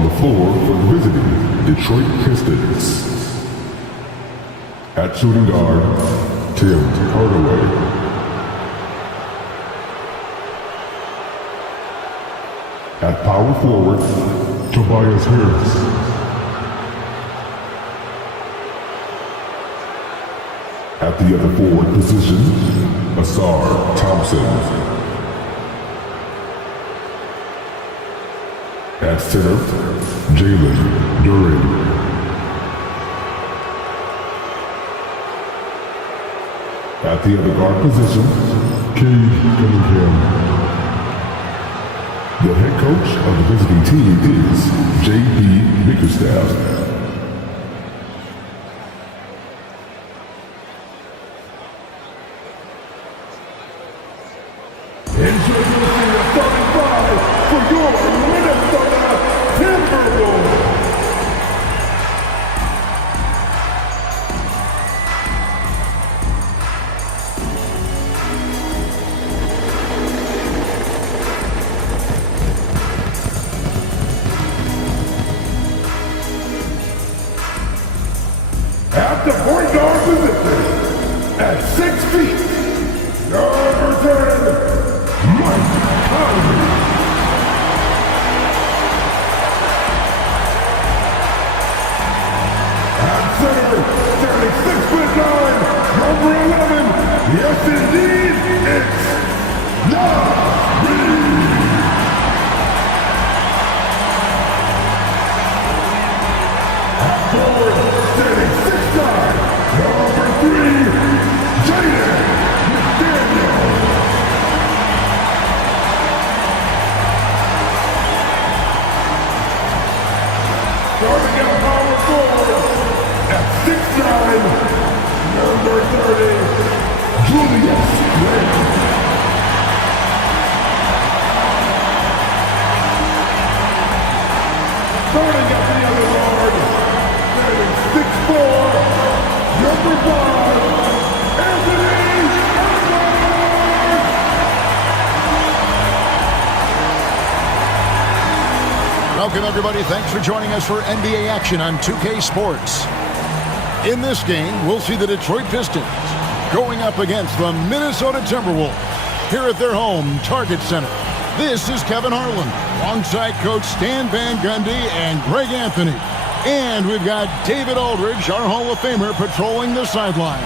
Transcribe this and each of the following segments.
On the floor for the visiting Detroit Pistons. At shooting guard, Tim Hardaway. At power forward, Tobias Harris. At the other forward position, Asar Thompson. At center, Jalen Duren. At the other guard position, Cade Cunningham. The head coach of the visiting team is J.B. Bickerstaff. Introducing the starting five for your Minnesota Timberwolves. At the point guard position, at 6 feet, number 10, Mike Conley. At center, standing 6'9", number 11, yes indeed, it's Nas Reed. At forward, standing 6'9", number 3, Jaden McDaniel. Starting at power forward, at 6'9", number 30, Julius Randle. Starting at the other guard, standing 6'4", number 5, Anthony Edwards! Welcome, everybody. Thanks for joining us for NBA action on 2K Sports. In this game, we'll see the Detroit Pistons going up against the Minnesota Timberwolves here at their home Target Center. This is Kevin Harlan, alongside Coach Stan Van Gundy and Greg Anthony. And we've got David Aldridge, our Hall of Famer, patrolling the sideline.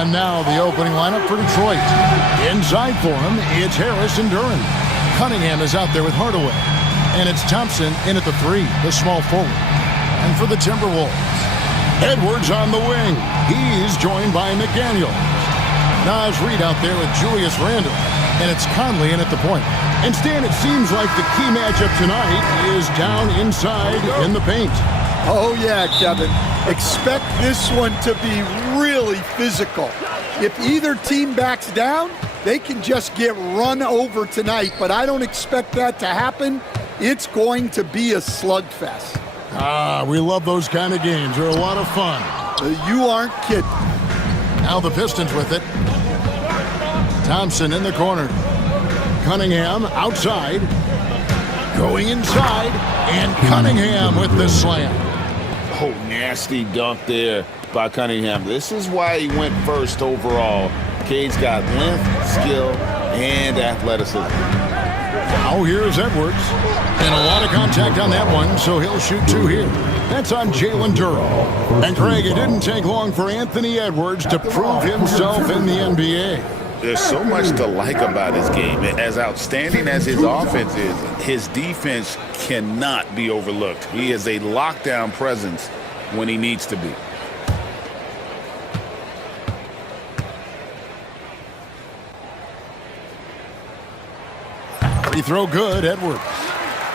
And now the opening lineup for Detroit. Inside for him, it's Harris and Duren. Cunningham is out there with Hardaway. And it's Thompson in at the 3, the small forward. And for the Timberwolves, Edwards on the wing. He's joined by McDaniel. Nas Reed out there with Julius Randle. And it's Conley in at the point. And Stan, it seems like the key matchup tonight is down inside in the paint. Oh yeah, Kevin. Expect this one to be really physical. If either team backs down, they can just get run over tonight, but I don't expect that to happen. It's going to be a slugfest. Ah, we love those kind of games. They're a lot of fun. You aren't kidding. Now the Pistons with it. Thompson in the corner. Cunningham outside. Going inside. And Cunningham with the slam. Oh, nasty dunk there by Cunningham. This is why he went first overall. Cade's got length, skill, and athleticism. Now here's Edwards. And a lot of contact on that one, so he'll shoot 2 here. That's on Jalen Duren. And Craig, it didn't take long for Anthony Edwards to prove himself in the NBA. There's so much to like about his game. As outstanding as his offense is, his defense cannot be overlooked. He is a lockdown presence when he needs to be. Free throw good, Edwards.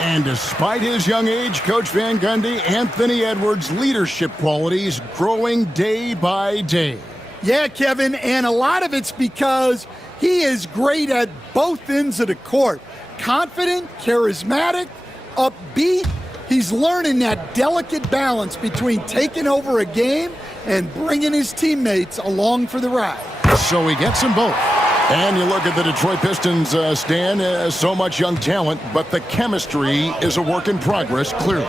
And despite his young age, Coach Van Gundy, Anthony Edwards' leadership qualities growing day by day. Yeah, Kevin, and a lot of it's because he is great at both ends of the court. Confident, charismatic, upbeat. He's learning that delicate balance between taking over a game and bringing his teammates along for the ride. So he gets them both. And you look at the Detroit Pistons, Stan, so much young talent, but the chemistry is a work in progress, clearly.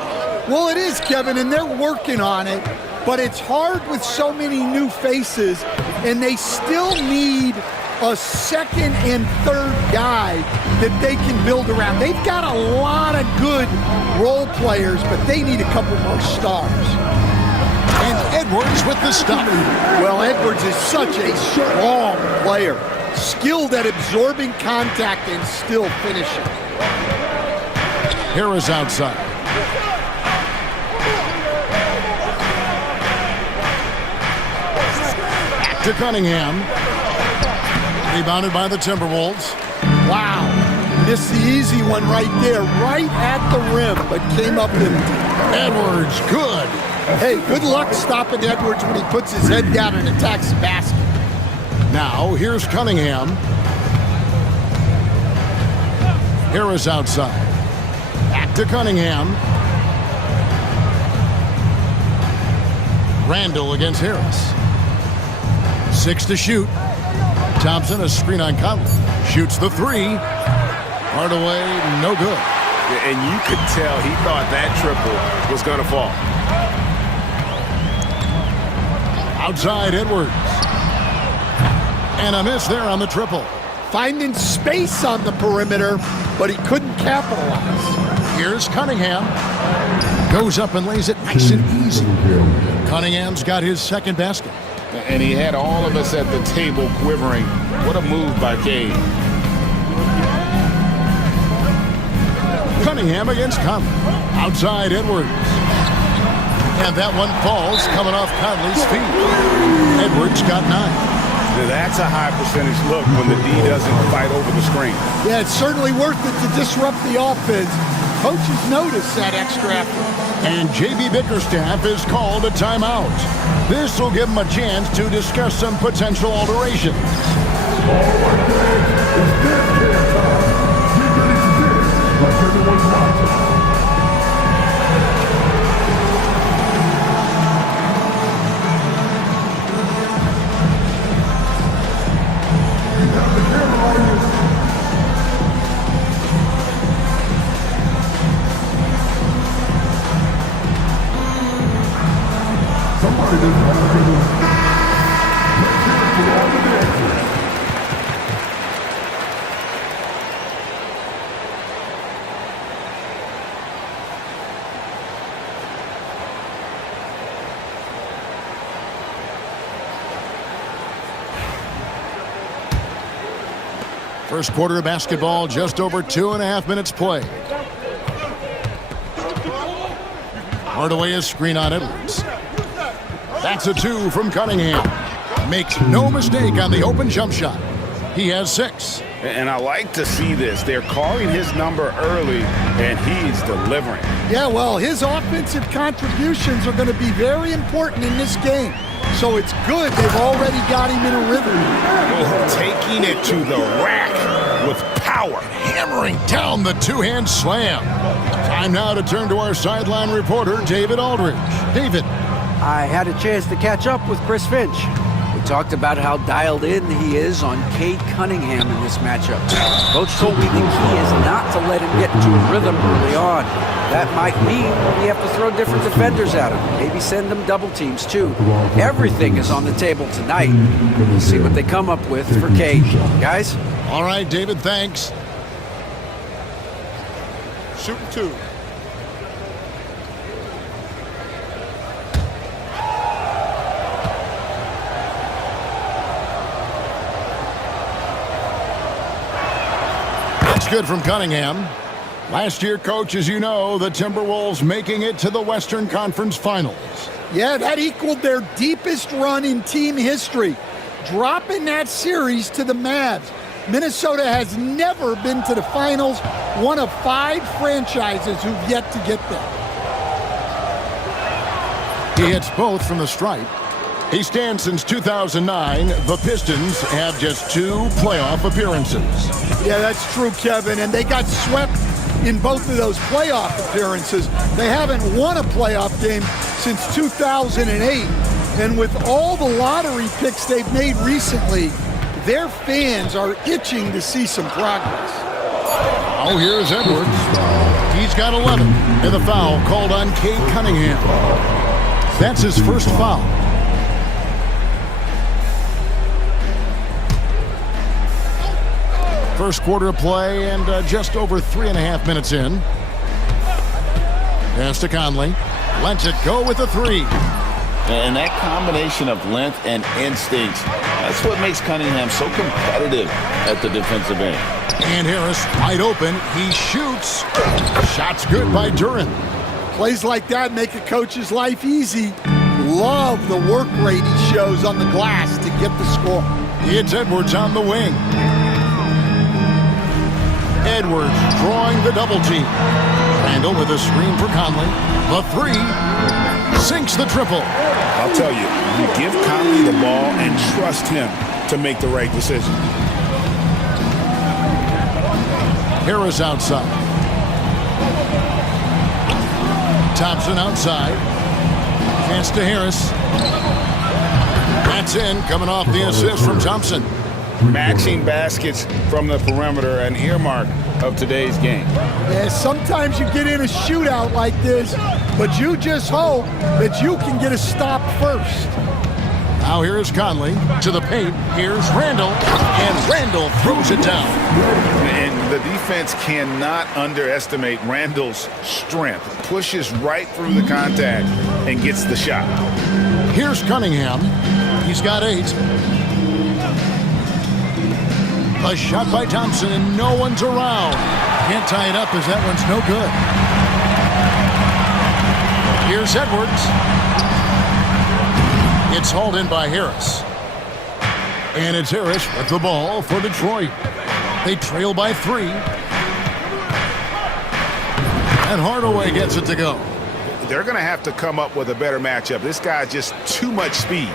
Well, it is, Kevin, and they're working on it, but it's hard with so many new faces, and they still need a second and third guy that they can build around. They've got a lot of good role players, but they need a couple more stars. And Edwards with the stop. Well, Edwards is such a strong player, skilled at absorbing contact and still finishing. Harris outside. Back to Cunningham. Rebounded by the Timberwolves. Wow. Missed the easy one right there, right at the rim, but came up empty. Edwards, good. Hey, good luck stopping Edwards when he puts his head down and attacks the basket. Now, here's Cunningham. Harris outside. Back to Cunningham. Randall against Harris. 6 to shoot. Thompson, a screen on Conley. Shoots the 3. Hardaway, no good. And you could tell he thought that triple was going to fall. Outside Edwards. And a miss there on the triple. Finding space on the perimeter, but he couldn't capitalize. Here's Cunningham. Goes up and lays it nice and easy. Cunningham's got his second basket. And he had all of us at the table quivering. What a move by Cade. Cunningham against Conley. Outside Edwards. And that one falls coming off Conley's feet. Edwards got 9. Now that's a high percentage look when the D doesn't fight over the screen. Yeah, it's certainly worth it to disrupt the offense. Coaches notice that extra effort. And J.B. Bickerstaff is called a timeout. This will give him a chance to discuss some potential alterations. First quarter of basketball, just over 2.5 minutes played. Hardaway is screen on Edwards. That's a 2 from Cunningham. Makes no mistake on the open jump shot. He has 6. And I like to see this. They're calling his number early, and he's delivering. Yeah, well, his offensive contributions are going to be very important in this game. So it's good they've already got him in a rhythm. Oh, taking it to the rack with power. Hammering down the two-hand slam. Time now to turn to our sideline reporter, David Aldridge. David. I had a chance to catch up with Chris Finch. We talked about how dialed in he is on Cade Cunningham in this matchup. Coach told me the key is not to let him get into a rhythm early on. That might mean we have to throw different defenders at him. Maybe send them double teams too. Everything is on the table tonight. We'll see what they come up with for Cade. Guys? All right, David, thanks. Shooting 2. That's good from Cunningham. Last year, coach, as you know, the Timberwolves making it to the Western Conference Finals. Yeah, that equaled their deepest run in team history, dropping that series to the Mavs. Minnesota has never been to the finals, one of 5 franchises who've yet to get there. He hits both from the stripe. He stands since 2009. The Pistons have just 2 playoff appearances. Yeah, that's true, Kevin, and they got swept in both of those playoff appearances. They haven't won a playoff game since 2008, and with all the lottery picks they've made recently, their fans are itching to see some progress. Oh, here's Edwards. He's got 11. And the foul called on Cade Cunningham. That's his first foul. First quarter of play and just over 3.5 minutes in. Pass to Conley. Lets it go with the three. And that combination of length and instincts, that's what makes Cunningham so competitive at the defensive end. And Harris wide open. He shoots. Shot's good by Duren. Plays like that make a coach's life easy. Love the work rate he shows on the glass to get the score. It's Edwards on the wing. Edwards drawing the double team. Randall with a screen for Conley. The three sinks the triple. I'll tell you, you give Conley the ball and trust him to make the right decision. Harris outside. Thompson outside. Pass to Harris. That's in, coming off the assist from Thompson. Matching baskets from the perimeter, an earmark of today's game. Yeah, sometimes you get in a shootout like this, but you just hope that you can get a stop first. Now here's Conley to the paint. Here's Randall, and Randall throws it down. And the defense cannot underestimate Randall's strength. Pushes right through the contact and gets the shot. Here's Cunningham. He's got 8. A shot by Thompson, and no one's around. Can't tie it up as that one's no good. Here's Edwards. It's hauled in by Harris. And it's Harris with the ball for Detroit. They trail by 3. And Hardaway gets it to go. They're going to have to come up with a better matchup. This guy's just too much speed.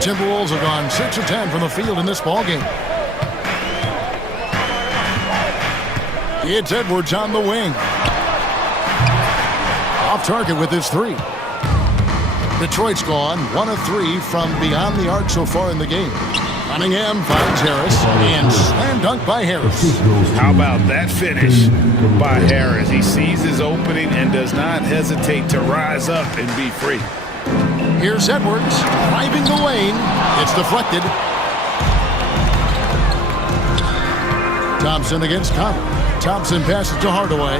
Timberwolves have gone 6 of 10 from the field in this ballgame. It's Edwards on the wing. Off target with his 3. Detroit's gone 1 of 3 from beyond the arc so far in the game. Cunningham finds Harris and slam dunk by Harris. How about that finish by Harris? He sees his opening and does not hesitate to rise up and be free. Here's Edwards driving the lane. It's deflected. Thompson against Conley. Thompson passes to Hardaway.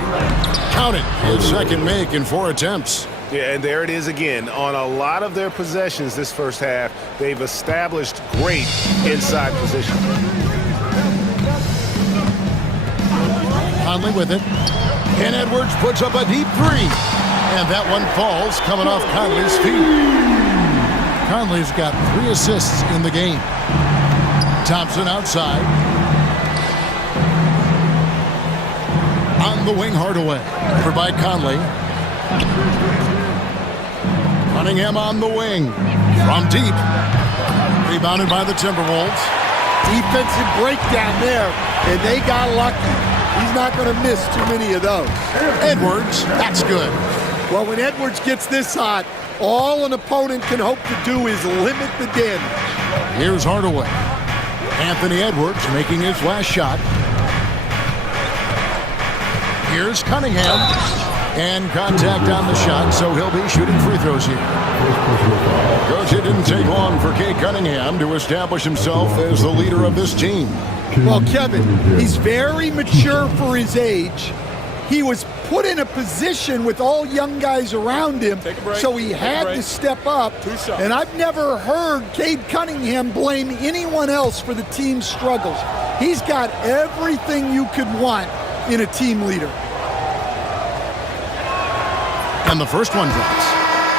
Count it. His second make in 4 attempts. Yeah, and there it is again. On a lot of their possessions this first half, they've established great inside position. Conley with it. And Edwards puts up a deep 3. And that one falls coming off Conley's feet. Conley's got 3 assists in the game. Thompson outside. On the wing, Hardaway. Provide Conley. Cunningham on the wing. From deep. Rebounded by the Timberwolves. Defensive breakdown there, and they got lucky. He's not going to miss too many of those. Edwards, that's good. Well, when Edwards gets this hot, all an opponent can hope to do is limit the damage. Here's Hardaway. Anthony Edwards making his last shot. Here's Cunningham. And contact on the shot, so he'll be shooting free throws here. Coach, it didn't take long for Cade Cunningham to establish himself as the leader of this team. Well, Kevin, he's very mature for his age. He was put in a position with all young guys around him, so he had to step up. And I've never heard Cade Cunningham blame anyone else for the team's struggles. He's got everything you could want in a team leader. And the first one drops.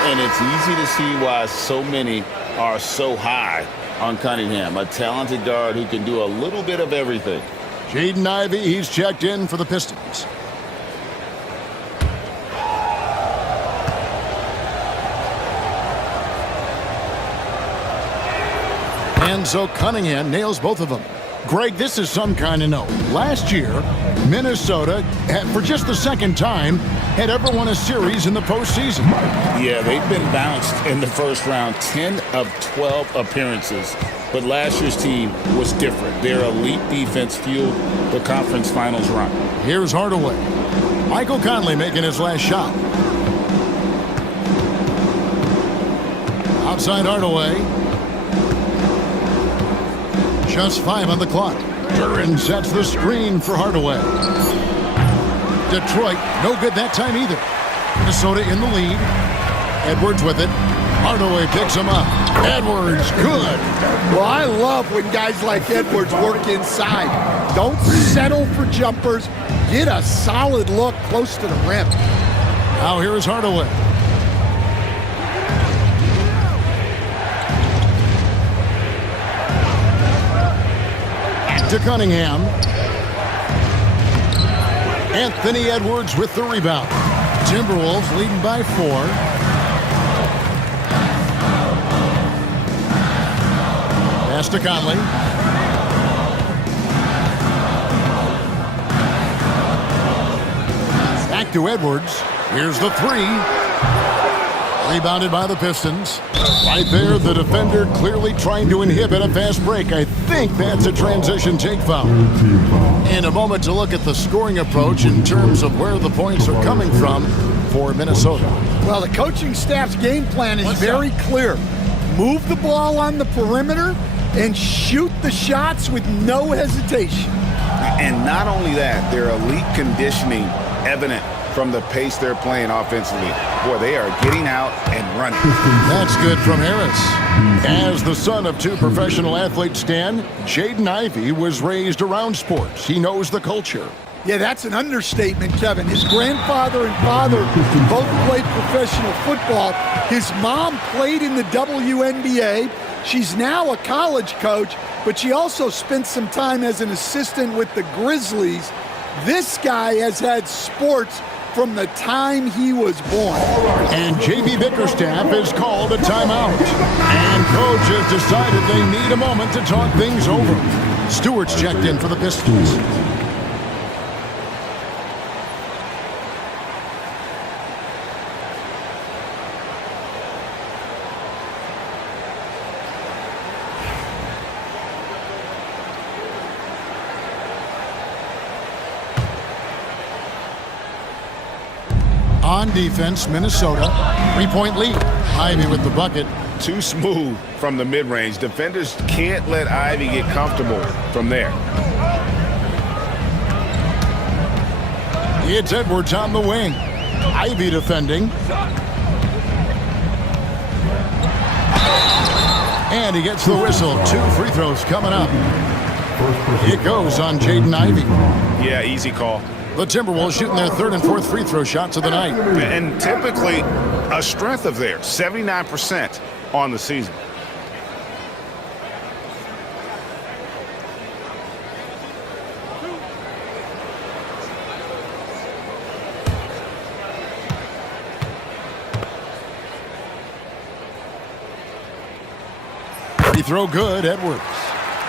And it's easy to see why so many are so high on Cunningham, a talented guard who can do a little bit of everything. Jaden Ivey, he's checked in for the Pistons. And so Cunningham nails both of them. Greg, this is some kind of note. Last year, Minnesota, for just the second time, had ever won a series in the postseason. Yeah, they've been bounced in the first round, 10 of 12 appearances. But last year's team was different. Their elite defense fueled the conference finals run. Here's Hardaway. Michael Conley making his last shot. Outside Hardaway. Just 5 on the clock. Duran sets the screen for Hardaway. Detroit, no good that time either. Minnesota in the lead. Edwards with it. Hardaway picks him up. Edwards, good. Well, I love when guys like Edwards work inside. Don't settle for jumpers. Get a solid look close to the rim. Now here is Hardaway. Back to Cunningham. Anthony Edwards with the rebound. Timberwolves leading by 4. Pass to Conley. Back to Edwards. Here's the 3. Rebounded by the Pistons. Right there, the defender clearly trying to inhibit a fast break. I think that's a transition take foul. In a moment to look at the scoring approach in terms of where the points are coming from for Minnesota. Well, the coaching staff's game plan is very clear. Move the ball on the perimeter and shoot the shots with no hesitation. And not only that, their elite conditioning evident from the pace they're playing offensively. Boy, they are getting out and running. That's good from Harris. As the son of 2 professional athletes, Stan, Jaden Ivey was raised around sports. He knows the culture. Yeah, that's an understatement, Kevin. His grandfather and father both played professional football. His mom played in the WNBA. She's now a college coach, but she also spent some time as an assistant with the Grizzlies. This guy has had sports from the time he was born. And J.B. Bickerstaff has called a timeout. And coach has decided they need a moment to talk things over. Stewart's checked in for the Pistons. On defense, Minnesota, 3-point lead. Ivy with the bucket. Too smooth from the mid-range. Defenders can't let Ivy get comfortable from there. It's Edwards on the wing. Ivy defending. And he gets the whistle. 2 free throws coming up. It goes on Jaden Ivey. Yeah, easy call. The Timberwolves shooting their 3rd and 4th free throw shots of the night. And typically a strength of theirs, 79% on the season. Free throw good, Edwards.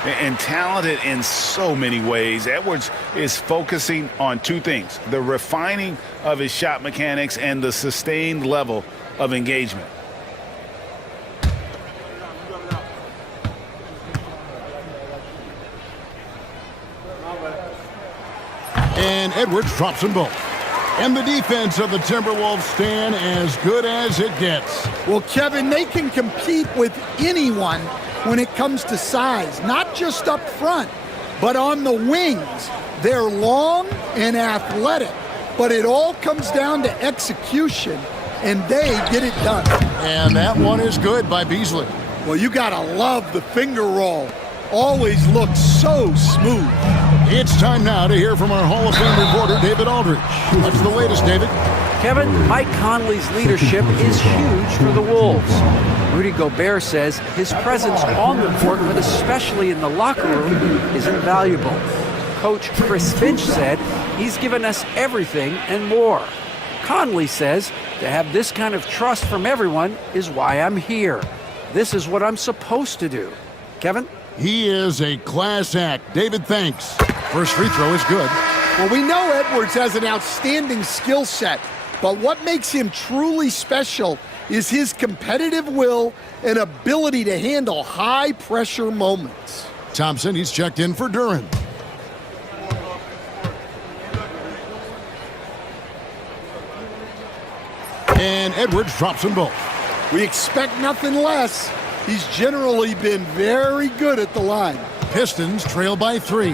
And talented in so many ways. Edwards is focusing on 2 things: the refining of his shot mechanics and the sustained level of engagement. And Edwards drops them both. And the defense of the Timberwolves stand as good as it gets. Well, Kevin, they can compete with anyone when it comes to size, not just up front, but on the wings. They're long and athletic, but it all comes down to execution, and they get it done. And that one is good by Beasley. Well, you gotta love the finger roll. Always looks so smooth. It's time now to hear from our Hall of Fame reporter, David Aldridge. What's the latest, David? Kevin, Mike Conley's leadership is huge for the Wolves. Rudy Gobert says his presence on the court, but especially in the locker room, is invaluable. Coach Chris Finch said he's given us everything and more. Conley says to have this kind of trust from everyone is why I'm here. This is what I'm supposed to do. Kevin? He is a class act. David, thanks. First free throw is good. Well, we know Edwards has an outstanding skill set, but what makes him truly special is his competitive will and ability to handle high-pressure moments. Thompson, he's checked in for Duran. And Edwards drops them both. We expect nothing less. He's generally been very good at the line. Pistons trail by 3.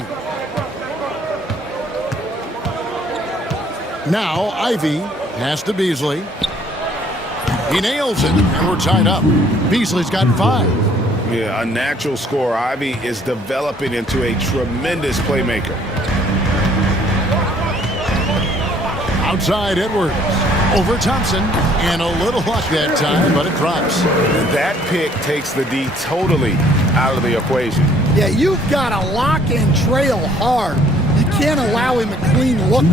Now Ivy pass to Beasley. He nails it, and we're tied up. Beasley's got 5. Yeah, a natural scorer. Ivy is developing into a tremendous playmaker. Outside Edwards. Over Thompson. And a little luck that time, but it drops. That pick takes the D totally out of the equation. Yeah, you've got to lock and trail hard. You can't allow him a clean look.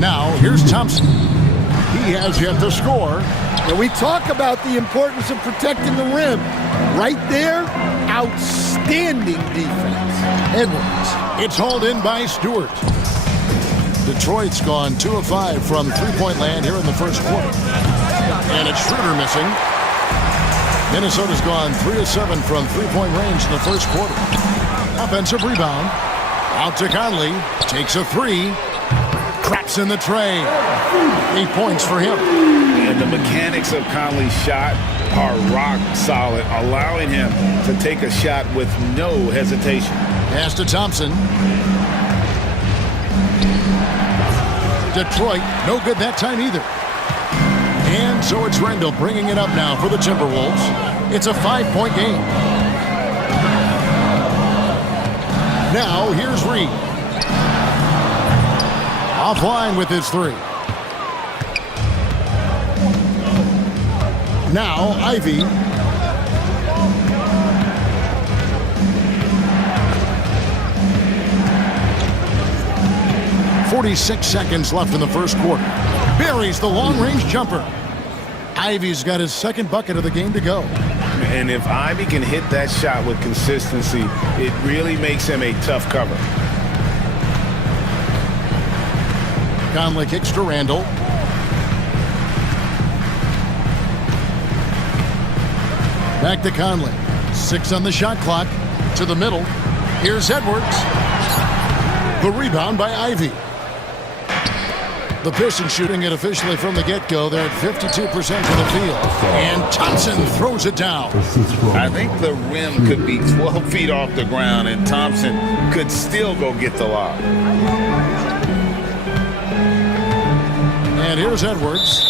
Now, here's Thompson. He has yet to score. And we talk about the importance of protecting the rim. Right there, outstanding defense. Edwards. It's hauled in by Stewart. Detroit's gone 2 of 5 from three-point land here in the first quarter. And it's Schroeder missing. Minnesota's gone 3 of 7 from three-point range in the first quarter. Offensive rebound. Out to Conley. Takes a 3. Traps in the tray. 8 points for him. And the mechanics of Conley's shot are rock solid, allowing him to take a shot with no hesitation. Pass to Thompson. Detroit, no good that time either. And so it's Rendell bringing it up now for the Timberwolves. It's a 5-point game. Now here's Reed. Offline with his 3. Now Ivy. .46 seconds left in the first quarter. Buries the long-range jumper. Ivy's got his second bucket of the game to go. And if Ivy can hit that shot with consistency, it really makes him a tough cover. Conley kicks to Randall. Back to Conley. 6 on the shot clock. To the middle. Here's Edwards. The rebound by Ivy. The Pistons shooting it officially from the get-go. They're at 52% from the field. And Thompson throws it down. I think the rim could be 12 feet off the ground, and Thompson could still go get the lob. And here's Edwards.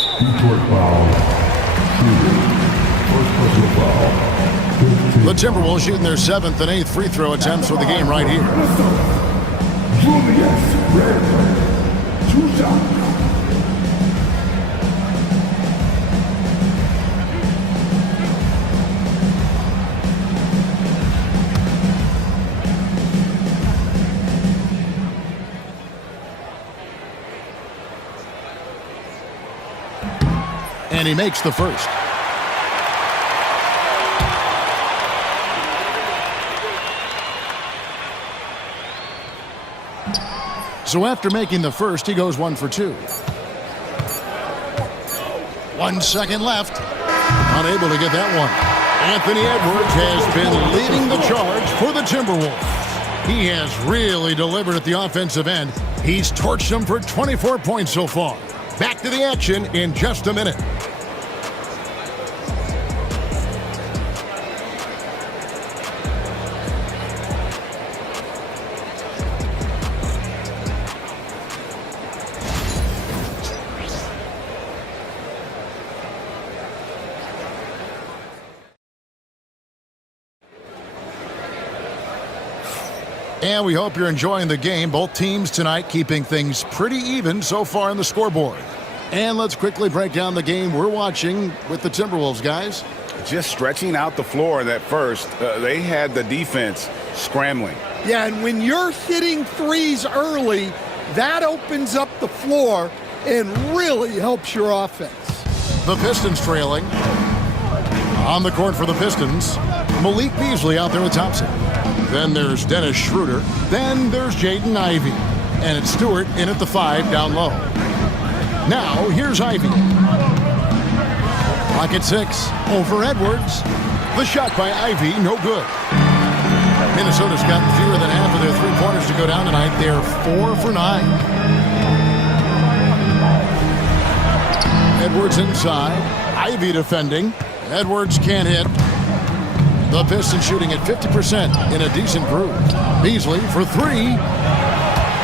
The Timberwolves shooting their 7th and 8th free throw attempts for the game right here. Julius Randle. 2 shots. And he makes the first. So after making the first, he goes 1 for 2. 1 second left. Unable to get that one. Anthony Edwards has been leading the charge for the Timberwolves. He has really delivered at the offensive end. He's torched them for 24 points so far. Back to the action in just a minute. And we hope you're enjoying the game. Both teams tonight keeping things pretty even so far on the scoreboard. And let's quickly break down the game we're watching with the Timberwolves, guys. Just stretching out the floor in that first. They had the defense scrambling. Yeah, and when you're hitting threes early, that opens up the floor and really helps your offense. The Pistons trailing. On the court for the Pistons. Malik Beasley out there with Thompson. Then there's Dennis Schroeder. Then there's Jaden Ivey. And it's Stewart in at the 5 down low. Now, here's Ivey. Pocket 6 over Edwards. The shot by Ivey, no good. Minnesota's got fewer than half of their three-pointers to go down tonight. They're 4 for 9. Edwards inside. Ivey defending. Edwards can't hit. The Pistons shooting at 50% in a decent groove. Beasley for 3.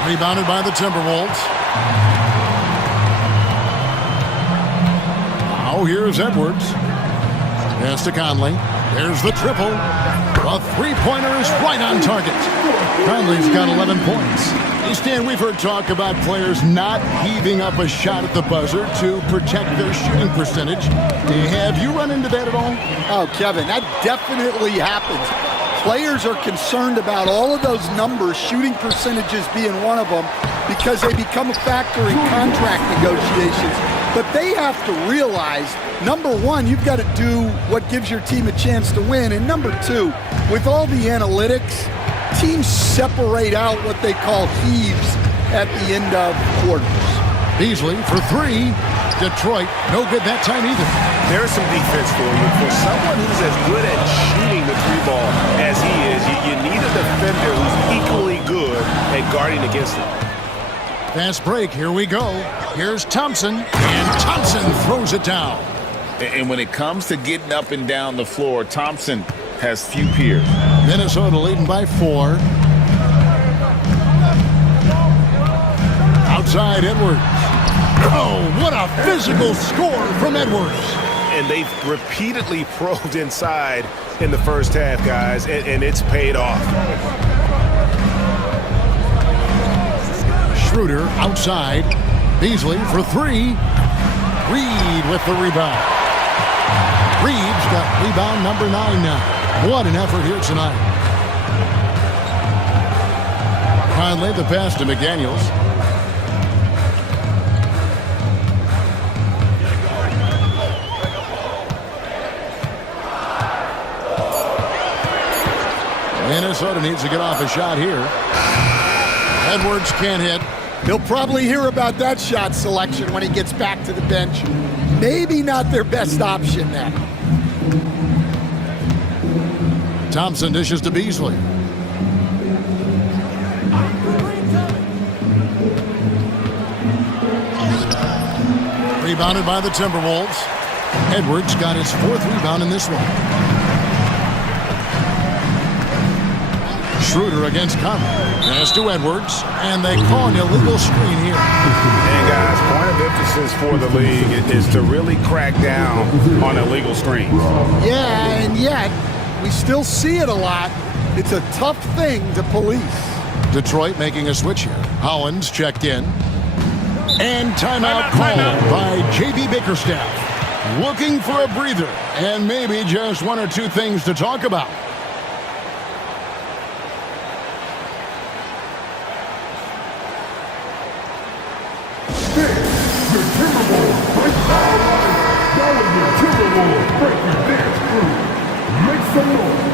Rebounded by the Timberwolves. Now here's Edwards. Pass to Conley. There's the triple. The three-pointer is right on target. Conley's got 11 points. Hey, Stan, we've heard talk about players not heaving up a shot at the buzzer to protect their shooting percentage. Have you run into that at all? Oh, Kevin, that definitely happens. Players are concerned about all of those numbers, shooting percentages being one of them, because they become a factor in contract negotiations. But they have to realize, number one, you've got to do what gives your team a chance to win. And number two, with all the analytics, teams separate out what they call heaves at the end of quarters. Beasley for 3. Detroit, no good that time either. There's some defense for you. For someone who's as good at shooting the three ball as he is, you need a defender who's equally good at guarding against him. Fast break, here we go. Here's Thompson, and Thompson throws it down. And when it comes to getting up and down the floor, Thompson has few peers. Minnesota leading by 4. Outside Edwards. Oh, what a physical score from Edwards. And they've repeatedly probed inside in the first half, guys, and it's paid off. Schroeder outside. Beasley for 3. Reed with the rebound. Reed's got rebound number 9 now. What an effort here tonight. Conley the pass to McDaniels. Minnesota needs to get off a shot here. Edwards can't hit. He'll probably hear about that shot selection when he gets back to the bench. Maybe not their best option now. Thompson dishes to Beasley. Rebounded by the Timberwolves. Edwards got his 4th rebound in this one. Schroeder against Conley. Pass to Edwards, and they call an illegal screen here. And guys, point of emphasis for the league is to really crack down on illegal screens. Yeah, and yet we still see it a lot. It's a tough thing to police. Detroit making a switch here. Hollins checked in. And timeout called by J.B. Bickerstaff. Looking for a breather and maybe just 1 or 2 things to talk about. Your Timberwolves break all right. Now your Timberwolves break your dance crew. Make some noise.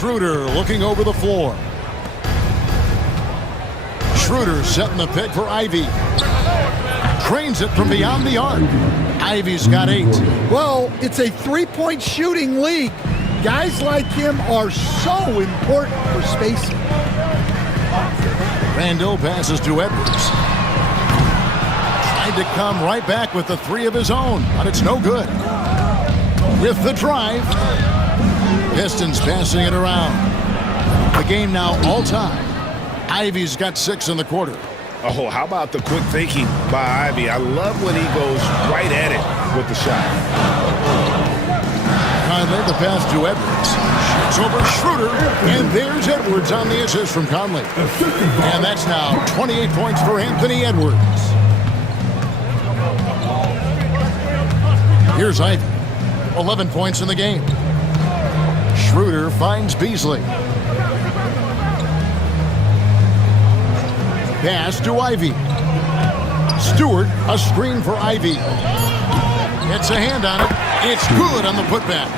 Schroeder looking over the floor. Schroeder setting the pick for Ivey. Trains it from beyond the arc. Ivey's got 8. Well, it's a three-point shooting league. Guys like him are so important for spacing. Randall passes to Edwards. Tried to come right back with the 3 of his own, but it's no good. With the drive. Pistons passing it around. The game now all-time. Ivey's got 6 in the quarter. Oh, how about the quick thinking by Ivey? I love when he goes right at it with the shot. Conley the pass to Edwards. Shoots over Schroeder, and there's Edwards on the assist from Conley. And that's now 28 points for Anthony Edwards. Here's Ivy. 11 points in the game. Schroeder finds Beasley. Pass to Ivy. Stewart, a screen for Ivy. Gets a hand on it. It's good on the putback.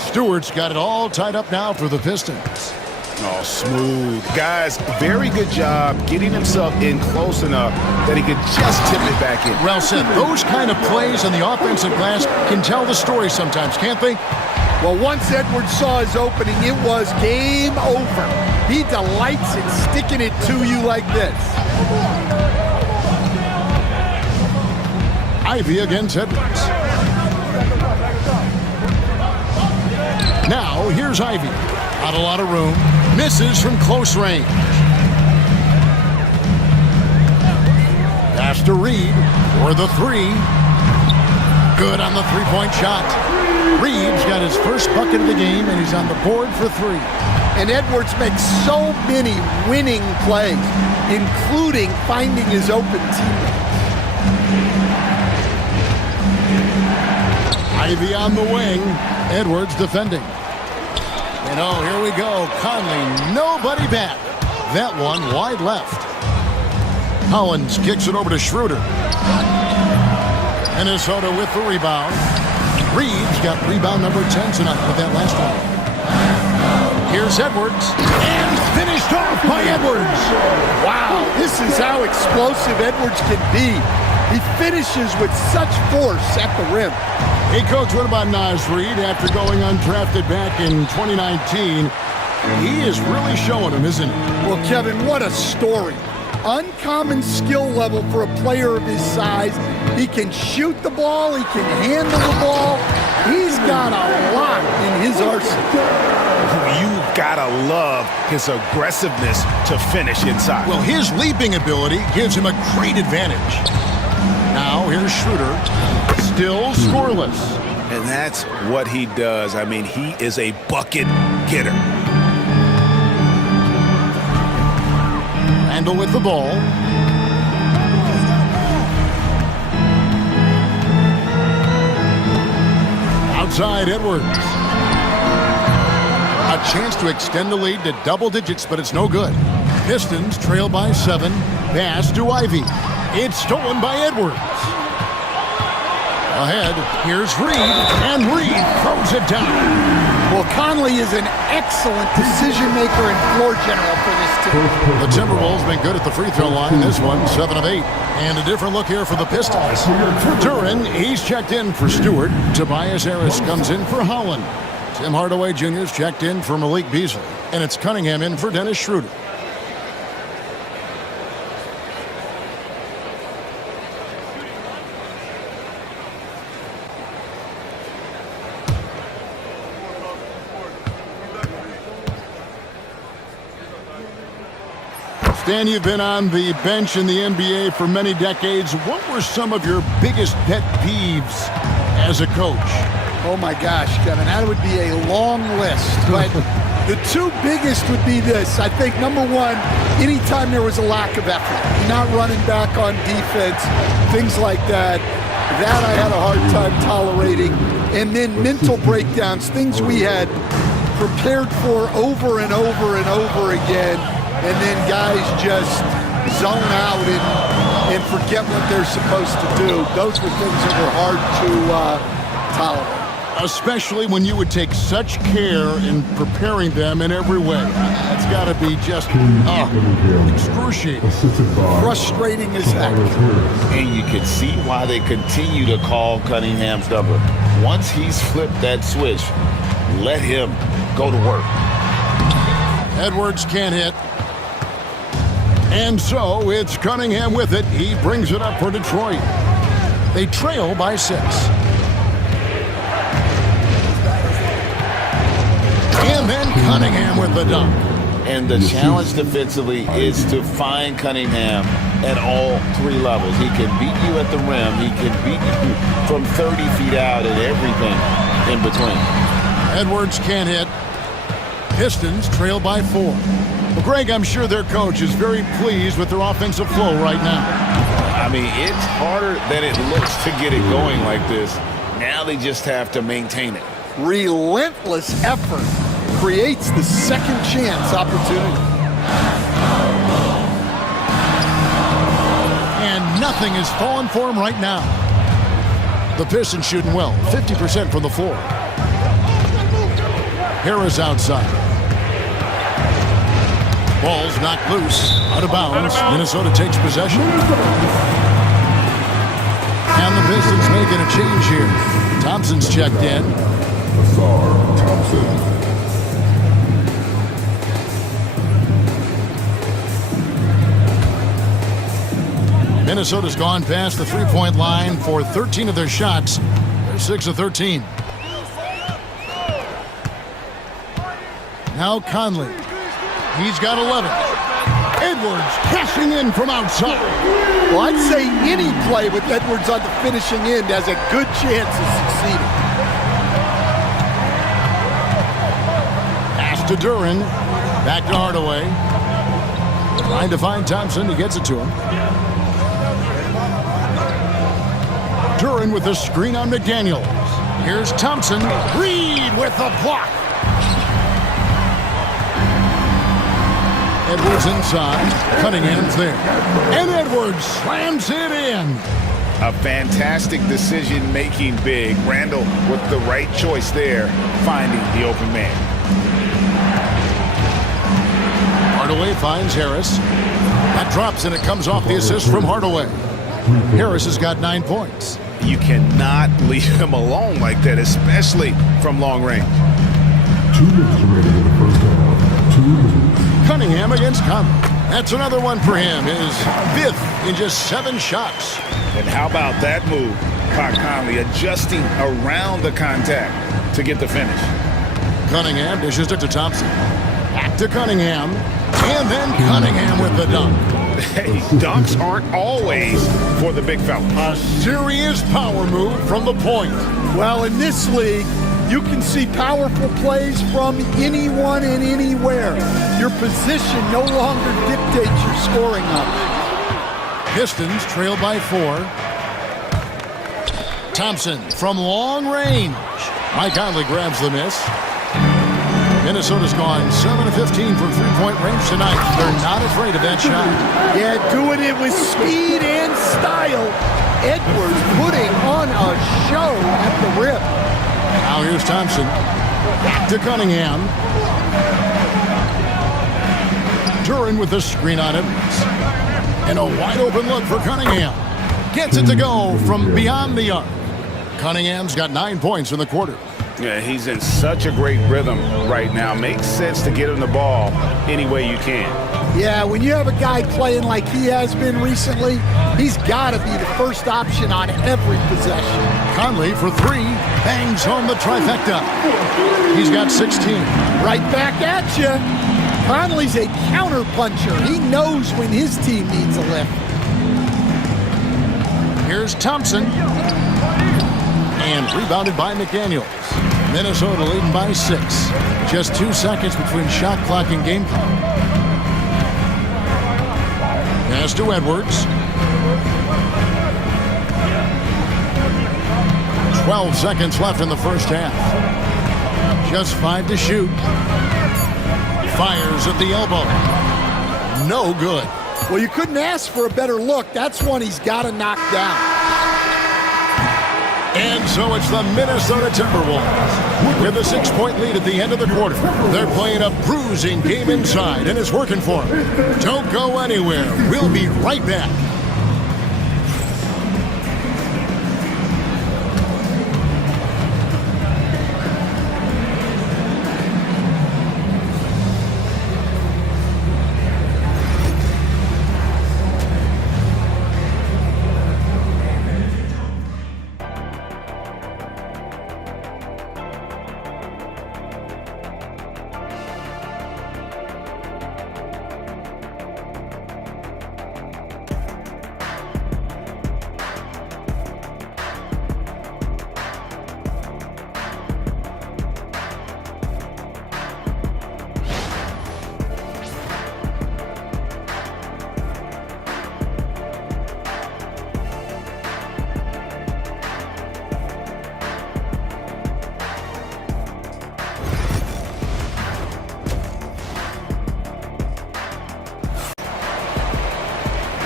Stewart's got it all tied up now for the Pistons. Oh, smooth. Guys, very good job getting himself in close enough that he could just tip it back in. Well said. Those kind of plays on the offensive glass can tell the story sometimes, can't they? Well, once Edwards saw his opening, it was game over. He delights in sticking it to you like this. Ivy against Edwards. Now, here's Ivy. Not a lot of room. Misses from close range. Pass to Reed for the three. Good on the three-point shot. Reed's got his first bucket of the game, and he's on the board for three. And Edwards makes so many winning plays, including finding his open teammates. Ivy on the wing. Edwards defending. And oh, here we go. Conley, nobody back. That one wide left. Hollins kicks it over to Schroeder. Minnesota with the rebound. Reeves got rebound number 10 tonight with that last one. Here's Edwards. And finished off by Edwards. Wow, this is how explosive Edwards can be. He finishes with such force at the rim. Hey, Coach, what about Naz Reid after going undrafted back in 2019? He is really showing him, isn't he? Well, Kevin, what a story. Uncommon skill level for a player of his size. He can shoot the ball. He can handle the ball. He's got a lot in his arsenal. You've got to love his aggressiveness to finish inside. Well, his leaping ability gives him a great advantage. Now, here's Schroeder. Still scoreless. And that's what he does. I mean, he is a bucket getter. Randall with the ball. Outside Edwards. A chance to extend the lead to double digits, but it's no good. Pistons trail by 7. Pass to Ivy. It's stolen by Edwards. Ahead, here's Reed, and Reed throws it down. Well, Conley is an excellent decision maker and floor general for this team. The Timberwolves been good at the free throw line. This one, 7 of 8. And a different look here for the Pistons. For Duran, he's checked in for Stewart. Tobias Harris comes in for Holland. Tim Hardaway Jr.'s checked in for Malik Beasley. And it's Cunningham in for Dennis Schroeder. Dan, you've been on the bench in the NBA for many decades. What were some of your biggest pet peeves as a coach? Oh, my gosh, Kevin, that would be a long list. But the two biggest would be this. I think, number one, anytime there was a lack of effort, not running back on defense, things like that, that I had a hard time tolerating. And then mental breakdowns, things we had prepared for over and over and over again. And then guys just zone out and forget what they're supposed to do. Those were things that were hard to tolerate. Especially when you would take such care in preparing them in every way. That's got to be just excruciating. Frustrating as heck. And you can see why they continue to call Cunningham's number. Once he's flipped that switch, let him go to work. Edwards can't hit. And so it's Cunningham with it. He brings it up for Detroit. They trail by 6. And then Cunningham with the dunk. And the challenge defensively is to find Cunningham at all 3 levels. He can beat you at the rim. He can beat you from 30 feet out and everything in between. Edwards can't hit. Pistons trail by 4. Well, Greg, I'm sure their coach is very pleased with their offensive flow right now. I mean, it's harder than it looks to get it going like this. Now they just have to maintain it. Relentless effort creates the second chance opportunity. And nothing is falling for him right now. The Pistons shooting well, 50% from the floor. Harris outside. Ball's knocked loose, out of bounds. Minnesota takes possession. And the Pistons making a change here. Thompson's checked in. Asar Thompson. Minnesota's gone past the three-point line for 13 of their shots. They're 6 of 13. Now Conley. He's got 11. Edwards cashing in from outside. Well, I'd say any play with Edwards on the finishing end has a good chance of succeeding. Pass to Duran. Back to Hardaway. Trying to find Thompson. He gets it to him. Duran with the screen on McDaniels. Here's Thompson. Reed with the block. Edwards inside. Cunningham's there. And Edwards slams it in. A fantastic decision-making big. Randall with the right choice there, finding the open man. Hardaway finds Harris. That drops and it comes off the assist from Hardaway. Harris has got 9 points. You cannot leave him alone like that, especially from long range. 2 minutes remaining in the first half. 2 minutes. Cunningham against Conley. That's another one for him. His 5th in just 7 shots. And how about that move by Conley, adjusting around the contact to get the finish. Cunningham dishes it to Thompson. Back to Cunningham. And then Cunningham with the dunk. Hey, dunks aren't always for the big fella. A serious power move from the point. Well, in this league, you can see powerful plays from anyone and anywhere. Your position no longer dictates your scoring numbers. Pistons trail by 4. Thompson from long range. Mike Conley grabs the miss. Minnesota's gone 7 of 15 from three-point range tonight. They're not afraid of that shot. Yeah, doing it with speed and style. Edwards putting on a show at the rim. Now here's Thompson. Back to Cunningham. Duran with the screen on Edwards. And a wide open look for Cunningham. Gets it to go from beyond the arc. Cunningham's got 9 points in the quarter. Yeah, he's in such a great rhythm right now. Makes sense to get him the ball any way you can. Yeah, when you have a guy playing like he has been recently, he's got to be the first option on every possession. Conley for 3, bangs home the trifecta. He's got 16. Right back at you. Conley's a counter-puncher. He knows when his team needs a lift. Here's Thompson. And rebounded by McDaniels. Minnesota leading by 6. Just 2 seconds between shot clock and game clock. Pass to Edwards. 12 seconds left in the first half. Just 5 to shoot. Fires at the elbow. No good. Well, you couldn't ask for a better look. That's one he's got to knock down. And so it's the Minnesota Timberwolves with a 6-point lead at the end of the quarter. They're playing a bruising game inside, and it's working for them. Don't go anywhere. We'll be right back.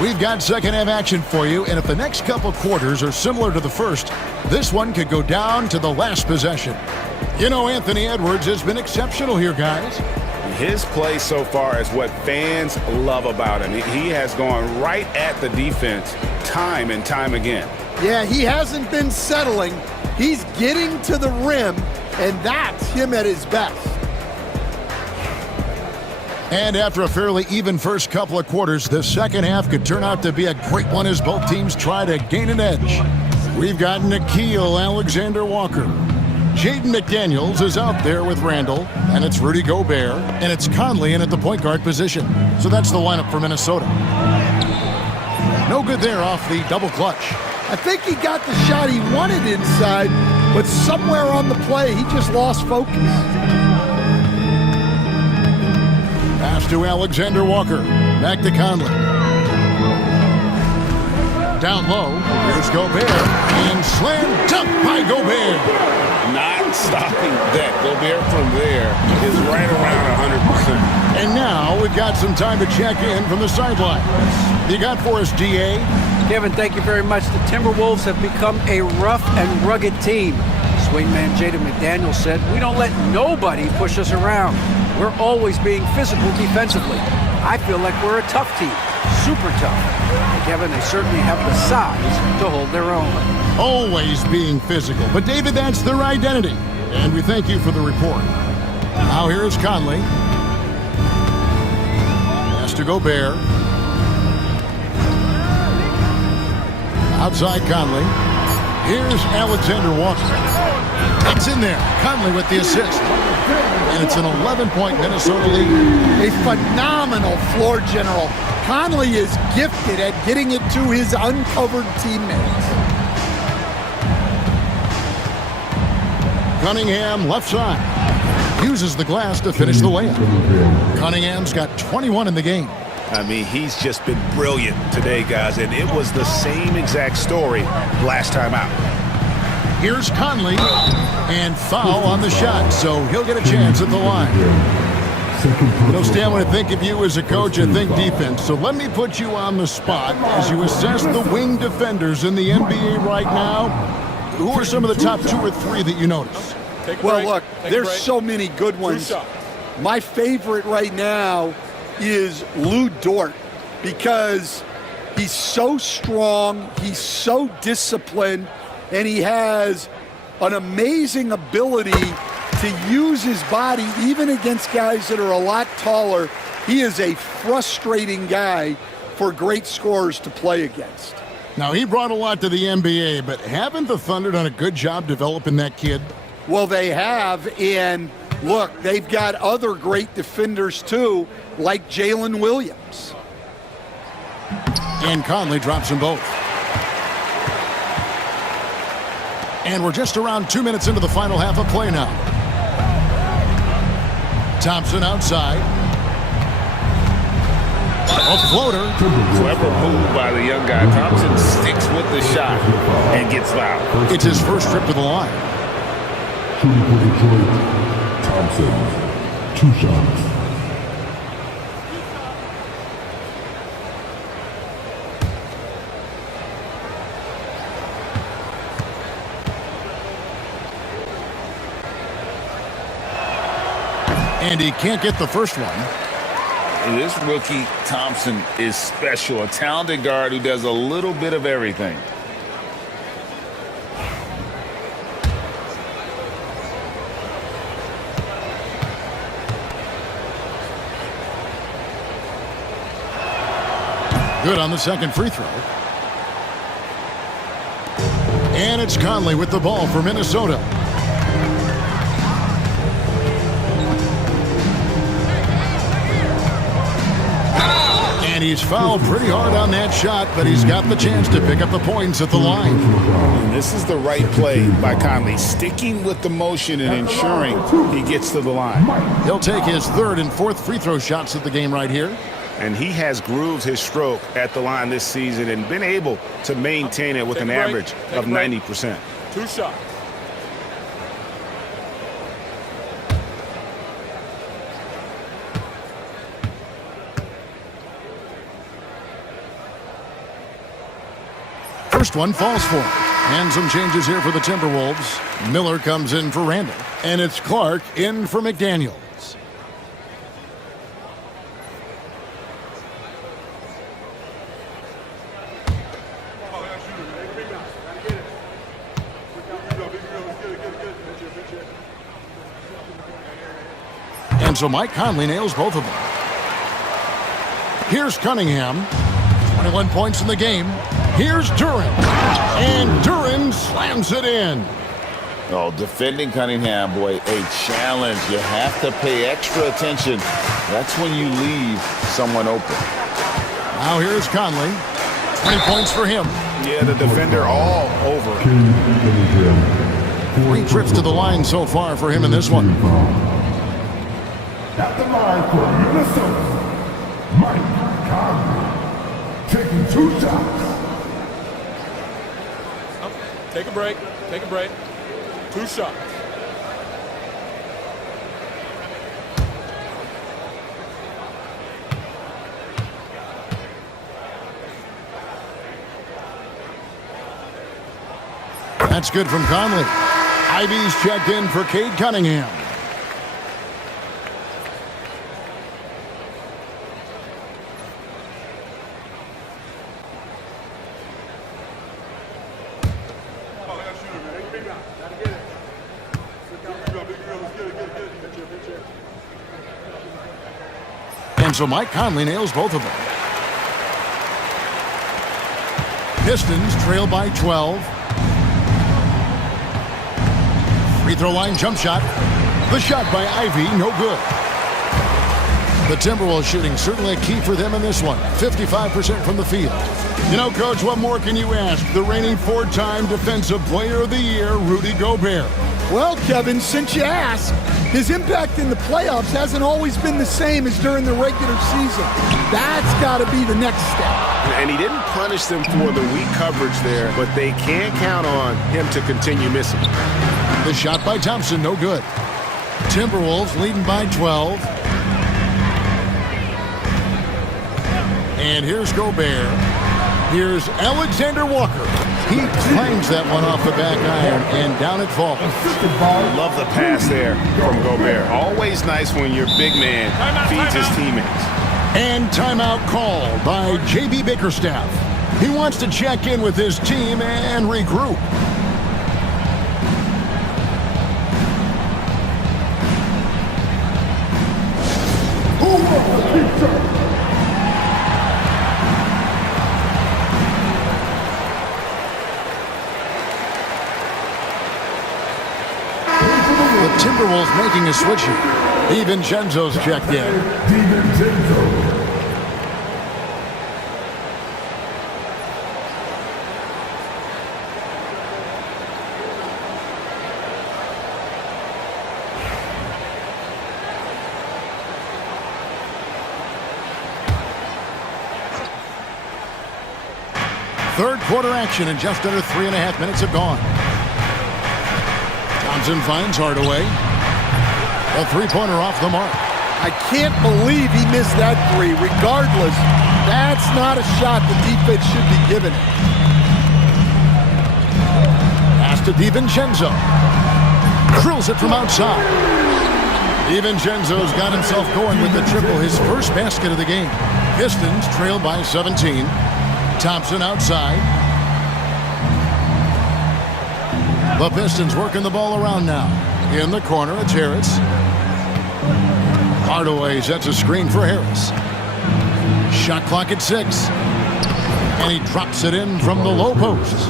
We've got second half action for you, and if the next couple quarters are similar to the first, this one could go down to the last possession. You know, Anthony Edwards has been exceptional here, guys. His play so far is what fans love about him. He has gone right at the defense time and time again. Yeah, he hasn't been settling. He's getting to the rim, and that's him at his best. And after a fairly even first couple of quarters, the second half could turn out to be a great one as both teams try to gain an edge. We've got Nickeil Alexander-Walker. Jaden McDaniels is out there with Randall, and it's Rudy Gobert, and it's Conley in at the point guard position. So that's the lineup for Minnesota. No good there off the double clutch. I think he got the shot he wanted inside, but somewhere on the play, he just lost focus. Pass to Alexander-Walker. Back to Conley. Down low. Here's Gobert. And slam dunk by Gobert. Not stopping that. Gobert from there is right around 100%. And now we've got some time to check in from the sideline. You got for us, DA? Kevin, thank you very much. The Timberwolves have become a rough and rugged team. Swingman Jaden McDaniels said, "We don't let nobody push us around. We're always being physical defensively. I feel like we're a tough team, super tough." And Kevin, they certainly have the size to hold their own. Always being physical. But, David, that's their identity. And we thank you for the report. Now here's Conley. Pass to Gobert. Outside Conley. Here's Alexander-Walker. It's in there. Conley with the assist. And it's an 11-point Minnesota lead. A phenomenal floor general. Conley is gifted at getting it to his uncovered teammates. Cunningham left side. Uses the glass to finish the layup. Cunningham's got 21 in the game. I mean, he's just been brilliant today, guys, and it was the same exact story last time out. Here's Conley, and foul on the shot, so he'll get a chance at the line. You know, Stan, when I think of you as a coach, I think defense, so let me put you on the spot as you assess the wing defenders in the NBA right now. Who are some of the top 2 or 3 that you notice? Well, look, there's so many good ones. My favorite right now is Lou Dort because he's so strong, he's so disciplined, and he has an amazing ability to use his body even against guys that are a lot taller. He is a frustrating guy for great scorers to play against. Now, he brought a lot to the NBA, but haven't the Thunder done a good job developing that kid? Well, they have, and look, they've got other great defenders too, like Jalen Williams. And Conley drops them both. And we're just around 2 minutes into the final half of play now. Thompson outside. A floater. Clever move by the young guy. Thompson sticks with the shot and gets fouled. It's his first trip to the line. Shooting for Detroit, Thompson. 2 shots. And he can't get the first one. And this rookie, Thompson, is special. A talented guard who does a little bit of everything. Good on the second free throw. And it's Conley with the ball for Minnesota. And he's fouled pretty hard on that shot, but he's got the chance to pick up the points at the line. And this is the right play by Conley, sticking with the motion and ensuring he gets to the line. He'll take his third and fourth free throw shots at the game right here. And he has grooved his stroke at the line this season and been able to maintain it with an average of 90%. 2 shots. First one falls for him. And some changes here for the Timberwolves. Miller comes in for Randall. And it's Clark in for McDaniels. And so Mike Conley nails both of them. Here's Cunningham. 21 points in the game. Here's Duren. And Duren slams it in. Oh, defending Cunningham, boy, a challenge. You have to pay extra attention. That's when you leave someone open. Now here's Conley. 20 points for him. Yeah, the defender all over. 3 trips to the line so far for him in this one. At the line for Minnesota, Mike Conley, taking 2 shots. Take a break. Take a break. 2 shots. That's good from Conley. Ivy's checked in for Cade Cunningham. And so Mike Conley nails both of them. Pistons trail by 12. Free throw line jump shot. The shot by Ivy, no good. The Timberwolves shooting certainly a key for them in this one. 55% from the field. You know, Coach, what more can you ask? The reigning 4-time Defensive Player of the Year, Rudy Gobert. Well, Kevin, since you asked, his impact in the playoffs hasn't always been the same as during the regular season. That's got to be the next step. And he didn't punish them for the weak coverage there, but they can't count on him to continue missing. The shot by Thompson, no good. Timberwolves leading by 12. And here's Gobert. Here's Alexander Walker. He clangs that one off the back iron, and down it falls. Love the pass there from Gobert. Always nice when your big man feeds his teammates. And timeout called by J.B. Bickerstaff. He wants to check in with his team and regroup. Timberwolves making a switch here. DiVincenzo's checked in. DiVincenzo. Third quarter action, and just under 3.5 minutes have gone. Thompson finds Hardaway. A three-pointer off the mark. I can't believe he missed that three. Regardless, that's not a shot the defense should be giving him. Pass to DiVincenzo. Drills it from outside. DiVincenzo's got himself going with the triple, his first basket of the game. Pistons trail by 17. Thompson outside. The Pistons working the ball around now. In the corner, it's Harris. Hardaway sets a screen for Harris. Shot clock at 6. And he drops it in from the low post.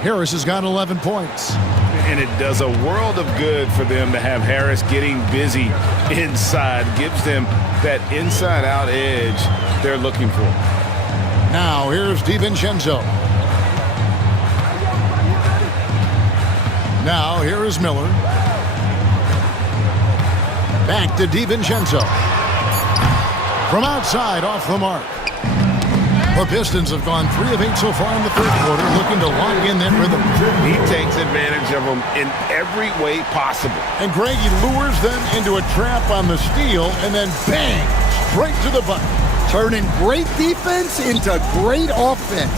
Harris has got 11 points. And it does a world of good for them to have Harris getting busy inside. Gives them that inside-out edge they're looking for. Now here's DiVincenzo. Now here is Miller. Back to DiVincenzo. From outside, off the mark. The Pistons have gone 3 of 8 so far in the third quarter, looking to lock in that rhythm. He takes advantage of them in every way possible. And Greg, he lures them into a trap on the steal, and then bang, straight to the bucket. Turning great defense into great offense.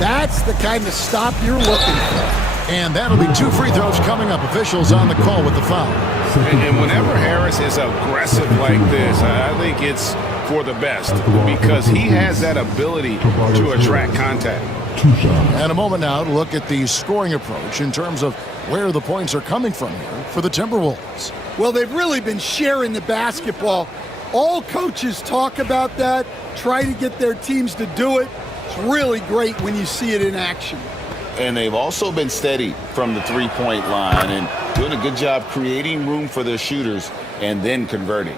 That's the kind of stop you're looking for. And that'll be 2 free throws coming up. Officials on the call with the foul. And whenever Harris is aggressive like this, I think it's for the best because he has that ability to attract contact. And a moment now to look at the scoring approach in terms of where the points are coming from here for the Timberwolves. Well, they've really been sharing the basketball. All coaches talk about that, try to get their teams to do it. It's really great when you see it in action. And they've also been steady from the three-point line and doing a good job creating room for their shooters and then converting.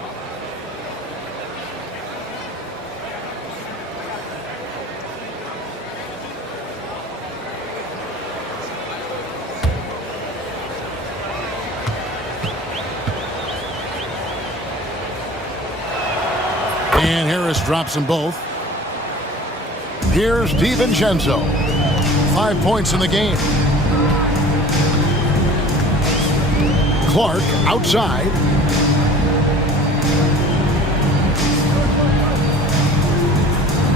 And Harris drops them both. Here's DiVincenzo. 5 points in the game. Clark outside.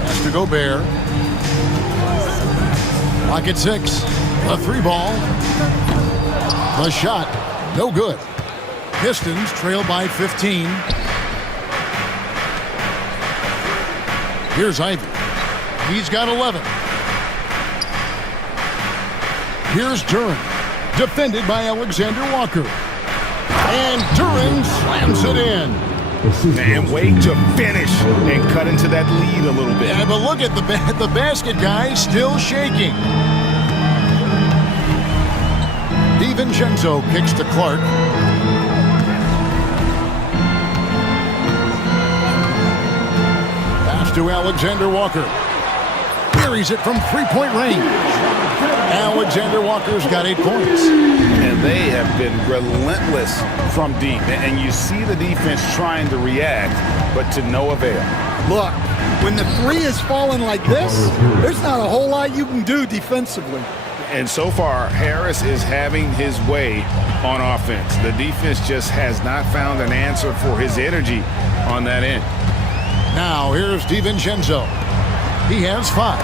Has to Gobert. Lock at 6. A 3-ball. The shot. No good. Pistons trail by 15. Here's Ivy. He's got 11. Here's Duren. Defended by Alexander Walker. And Duren slams it in. And wait to finish and cut into that lead a little bit. Yeah, but look at the basket guy still shaking. DiVincenzo kicks to Clark. Pass to Alexander Walker. Buries it from three-point range. Alexander Walker's got 8 points. And they have been relentless from deep. And you see the defense trying to react, but to no avail. Look, when the 3 is falling like this, there's not a whole lot you can do defensively. And so far, Harris is having his way on offense. The defense just has not found an answer for his energy on that end. Now, here's DiVincenzo. He has 5.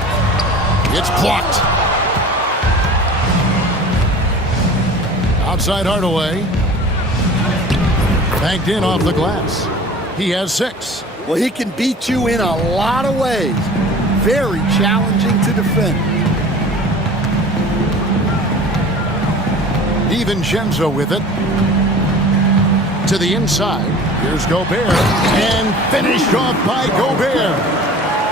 It's blocked. Outside Hardaway. Banked in off the glass. He has 6. Well, he can beat you in a lot of ways. Very challenging to defend. DiVincenzo with it. To the inside. Here's Gobert. And finished off by Gobert.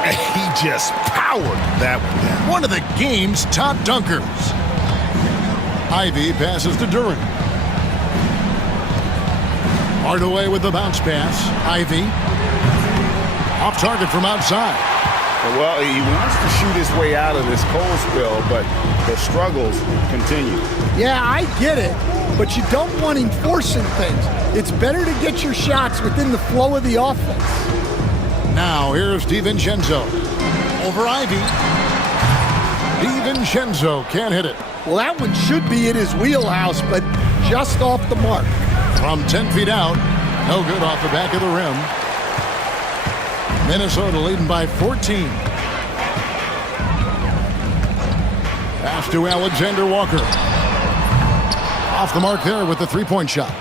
He just powered that one. One of the game's top dunkers. Ivy passes to Duren. Hardaway with the bounce pass. Ivy. Off target from outside. Well, he wants to shoot his way out of this cold spell, but the struggles continue. Yeah, I get it, but you don't want him forcing things. It's better to get your shots within the flow of the offense. Now, here's DiVincenzo. Over Ivy. DiVincenzo can't hit it. Well, that one should be in his wheelhouse, but just off the mark. From 10 feet out. No good off the back of the rim. Minnesota leading by 14. Pass to Alexander Walker. Off the mark there with the three-point shot.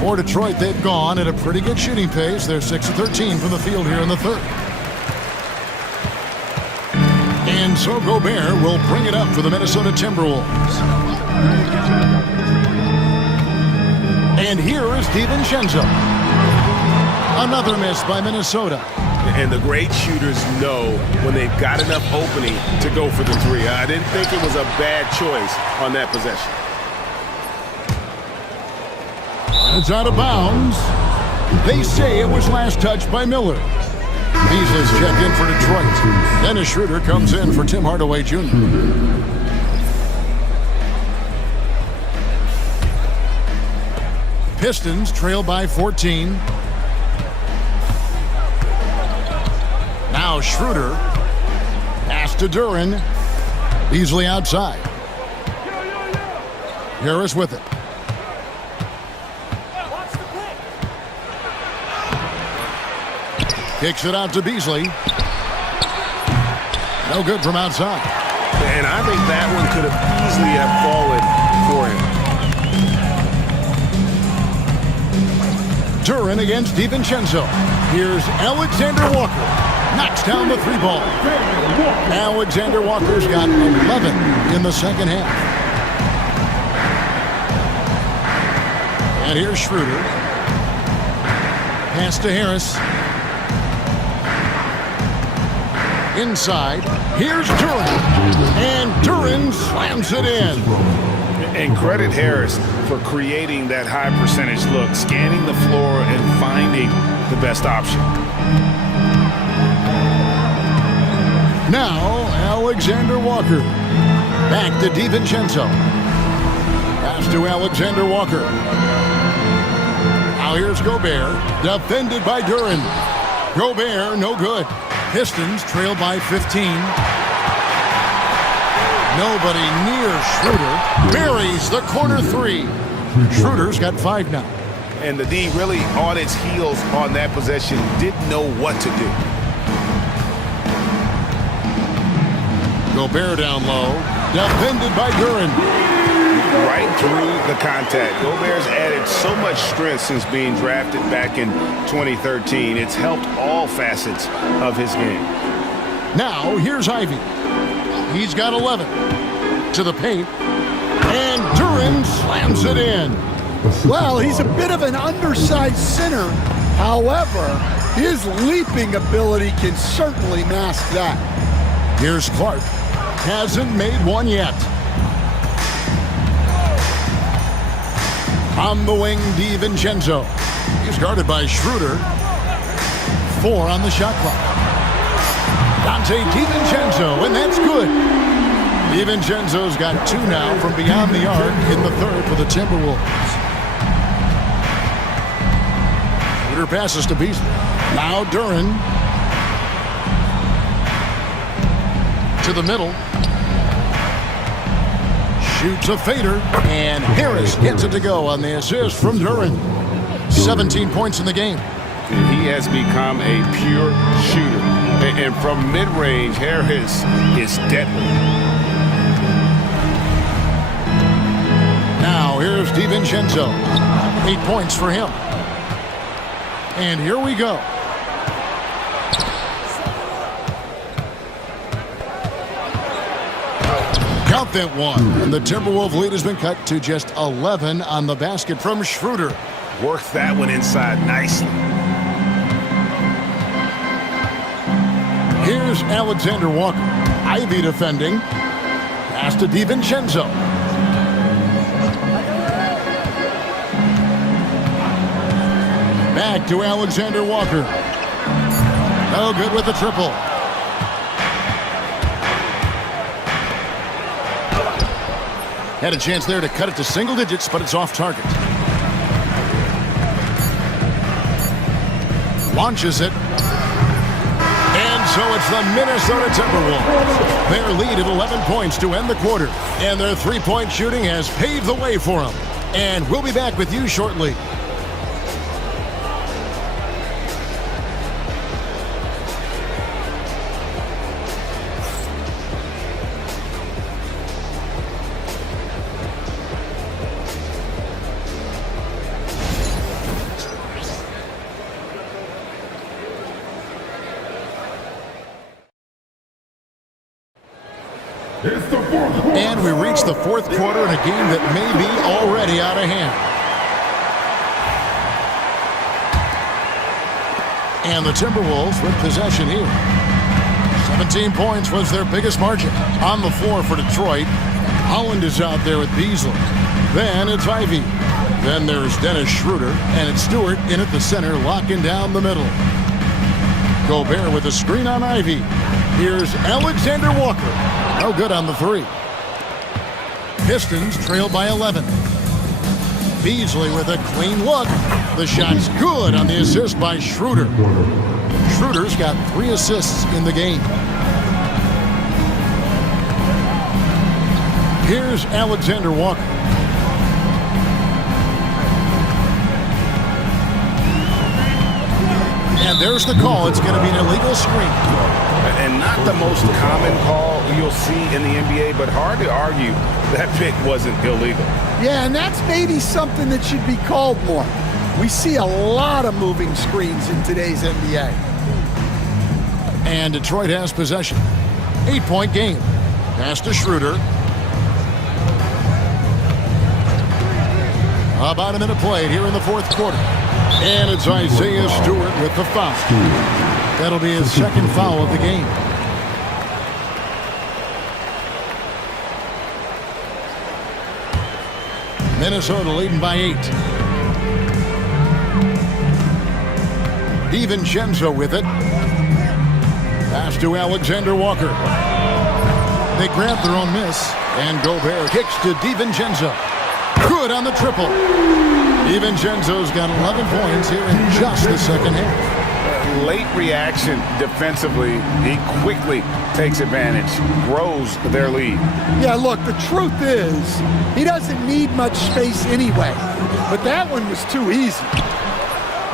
For Detroit, they've gone at a pretty good shooting pace. They're 6 of 13 from the field here in the third. And so Gobert will bring it up for the Minnesota Timberwolves. And here is DiVincenzo. Another miss by Minnesota. And the great shooters know when they've got enough opening to go for the 3. I didn't think it was a bad choice on that possession. It's out of bounds. They say it was last touched by Miller. Beasley's checked in for Detroit. Dennis Schroeder comes in for Tim Hardaway Jr. Pistons trail by 14. Now Schroeder. Pass to Duren. Beasley outside. Harris with it. Kicks it out to Beasley. No good from outside. And I think that one could have easily have fallen for him. Duren against DiVincenzo. Here's Alexander Walker. Knocks down the three ball. Alexander Walker's got 11 in the second half. And here's Schroeder. Pass to Harris. Inside. Here's Duren. And Duren slams it in. And credit Harris for creating that high percentage look, scanning the floor and finding the best option. Now, Alexander Walker. Back to DiVincenzo. Pass to Alexander Walker. Now here's Gobert. Defended by Duren. Gobert, no good. Pistons trail by 15. Nobody near Schroeder. Buries the corner three. Schroeder's got 5 now. And the D really on its heels on that possession, didn't know what to do. Gobert down low. Defended by Duren. Right through the contact. Gobert's added so much strength since being drafted back in 2013. It's helped all facets of his game. Now, here's Ivy. He's got 11. To the paint. And Duren slams it in. Well, he's a bit of an undersized center. However, his leaping ability can certainly mask that. Here's Clark. Hasn't made one yet. On the wing, DiVincenzo. He's guarded by Schroeder. 4 on the shot clock. Dante DiVincenzo, and that's good. DiVincenzo's got 2 now from beyond the arc in the third for the Timberwolves. Schroeder passes to Beasley. Now Duren. To the middle. Shoots a fader, and Harris gets it to go on the assist from Duren. 17 points in the game. He has become a pure shooter. And from mid-range, Harris is deadly. Now here's DiVincenzo. 8 points for him. And here we go. Count that one. And the Timberwolves lead has been cut to just 11 on the basket from Schroeder. Worked that one inside nicely. Here's Alexander Walker. Ivy defending. Pass to DiVincenzo. Back to Alexander Walker. No good with the triple. Had a chance there to cut it to single digits, but it's off target. Launches it. And so it's the Minnesota Timberwolves. Their lead at 11 points to end the quarter. And their three-point shooting has paved the way for them. And we'll be back with you shortly. And we reach the fourth quarter in a game that may be already out of hand. And the Timberwolves with possession here. 17 points was their biggest margin. On the floor for Detroit, Holland is out there with Beasley. Then it's Ivy. Then there's Dennis Schroeder, and it's Stewart in at the center, locking down the middle. Gobert with a screen on Ivy. Here's Alexander Walker. No good on the three. Pistons trail by 11. Beasley with a clean look. The shot's good on the assist by Schroeder. Schroeder's got 3 assists in the game. Here's Alexander Walker. And there's the call. It's going to be an illegal screen. And not the most common call you'll see in the NBA, but hard to argue that pick wasn't illegal. Yeah, and that's maybe something that should be called more. We see a lot of moving screens in today's NBA. And Detroit has possession. 8-point game. Pass to Schroeder. About a minute played here in the fourth quarter. And it's Isaiah Stewart with the foul. That'll be his second foul of the game. Minnesota leading by 8. DiVincenzo with it. Pass to Alexander Walker. They grab their own miss. And Gobert kicks to DiVincenzo. Good on the triple. DiVincenzo's got 11 points here in just the second half. Late reaction defensively. He quickly takes advantage, grows their lead. Yeah, look, the truth is, he doesn't need much space anyway. But that one was too easy.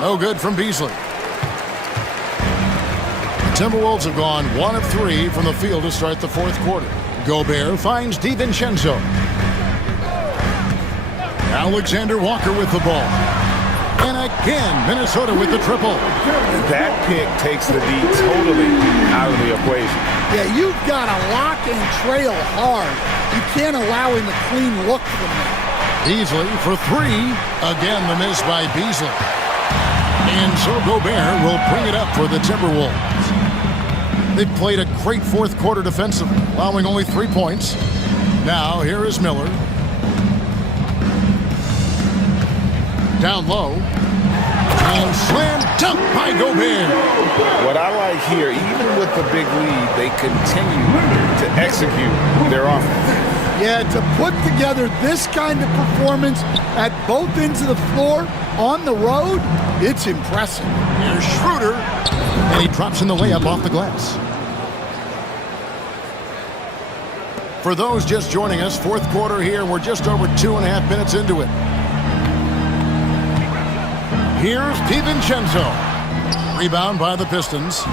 No good from Beasley. The Timberwolves have gone 1 of 3 from the field to start the fourth quarter. Gobert finds DiVincenzo. Alexander Walker with the ball. And again, Minnesota with the triple. That pick takes the D totally out of the equation. Yeah, you've got to lock and trail hard. You can't allow him a clean look from there. Beasley for 3. Again, the miss by Beasley. And so Gobert will bring it up for the Timberwolves. They've played a great fourth quarter defensively, allowing only 3 points. Now, here is Miller. Down low. And slam dunk by Gobert. What I like here, even with the big lead, they continue to execute their offense. Yeah, to put together this kind of performance at both ends of the floor on the road, it's impressive. Here's Schroeder. And he drops in the layup off the glass. For those just joining us, fourth quarter here, we're just over 2.5 minutes into it. Here's DiVincenzo. Rebound by the Pistons.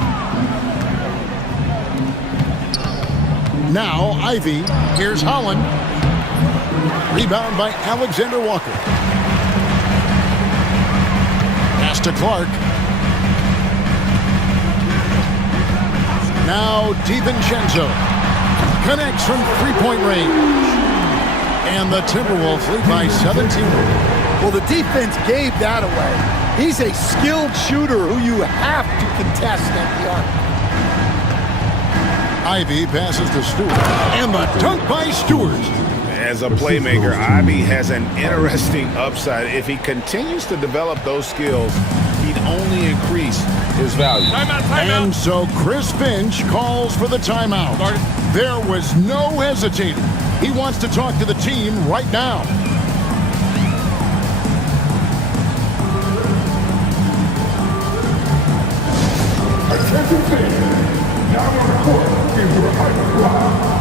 Now Ivy. Here's Holland. Rebound by Alexander Walker. Pass to Clark. Now DiVincenzo. Connects from three-point range. And the Timberwolves lead by 17. Well, the defense gave that away. He's a skilled shooter who you have to contest at the arc. Ivy passes to Stewart. And the dunk by Stewart. As a playmaker, Ivy has an interesting upside. If he continues to develop those skills, he'd only increase his value. Timeout. And so Chris Finch calls for the timeout. There was no hesitating. He wants to talk to the team right now. Attention fans, now on the court is your hype squad.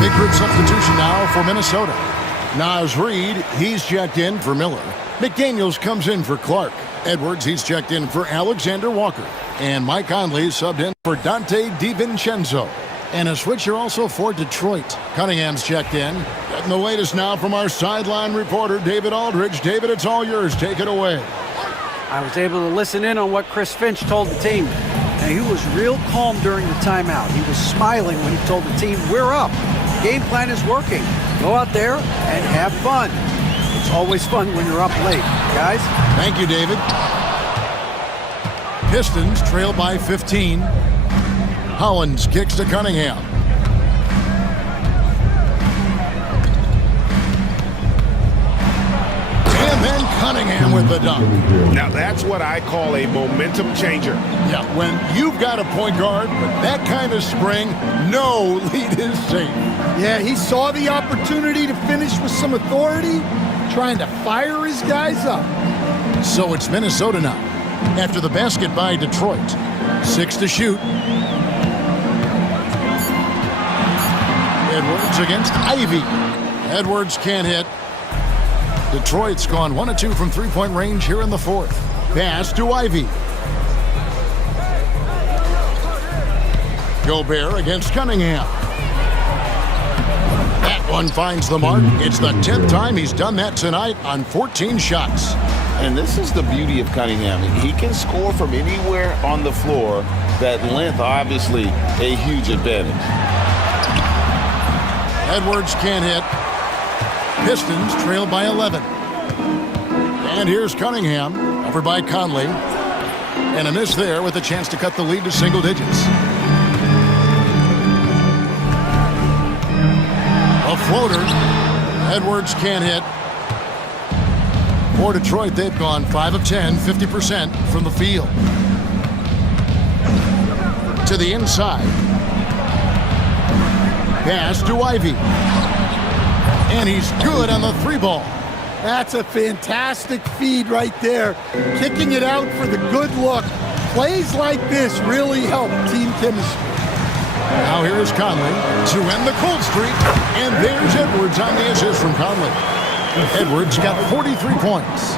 Big group substitution now for Minnesota. Naz Reid, he's checked in for Miller. McDaniels comes in for Clark. Edwards, he's checked in for Alexander Walker. And Mike Conley subbed in for Dante DiVincenzo. And a switcher also for Detroit. Cunningham's checked in. Getting the latest now from our sideline reporter, David Aldridge. David, it's all yours. Take it away. I was able to listen in on what Chris Finch told the team. And he was real calm during the timeout. He was smiling when he told the team, we're up. Game plan is working. Go out there and have fun. It's always fun when you're up late, guys. Thank you, David. Pistons trail by 15. Hollins kicks to Cunningham. And then Cunningham with the dunk. Now that's what I call a momentum changer. Yeah, when you've got a point guard with that kind of spring, no lead is safe. Yeah, he saw the opportunity to finish with some authority, trying to fire his guys up. So it's Minnesota now. After the basket by Detroit. 6 to shoot. Edwards against Ivy. Edwards can't hit. Detroit's gone 1 of 2 from three-point range here in the fourth. Pass to Ivy. Gobert against Cunningham. That one finds the mark. It's the 10th time he's done that tonight on 14 shots. And this is the beauty of Cunningham. He can score from anywhere on the floor. That length, obviously, a huge advantage. Edwards can't hit. Pistons trail by 11. And here's Cunningham, over by Conley. And a miss there with a chance to cut the lead to single digits. A floater. Edwards can't hit. For Detroit, they've gone 5 of 10, 50% from the field. To the inside. Pass to Ivy. And he's good on the 3-ball. That's a fantastic feed right there. Kicking it out for the good look. Plays like this really help team chemistry. Now here is Conley to end the cold streak. And there's Edwards on the assist from Conley. Edwards got 43 points.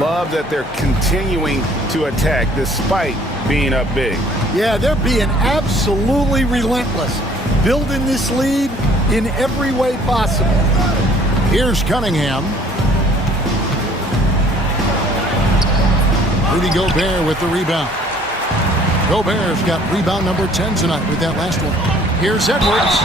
Love that they're continuing to attack despite being up big. Yeah, they're being absolutely relentless. Building this lead in every way possible. Here's Cunningham. Rudy Gobert with the rebound. Gobert's got rebound number 10 tonight with that last one. Here's Edwards.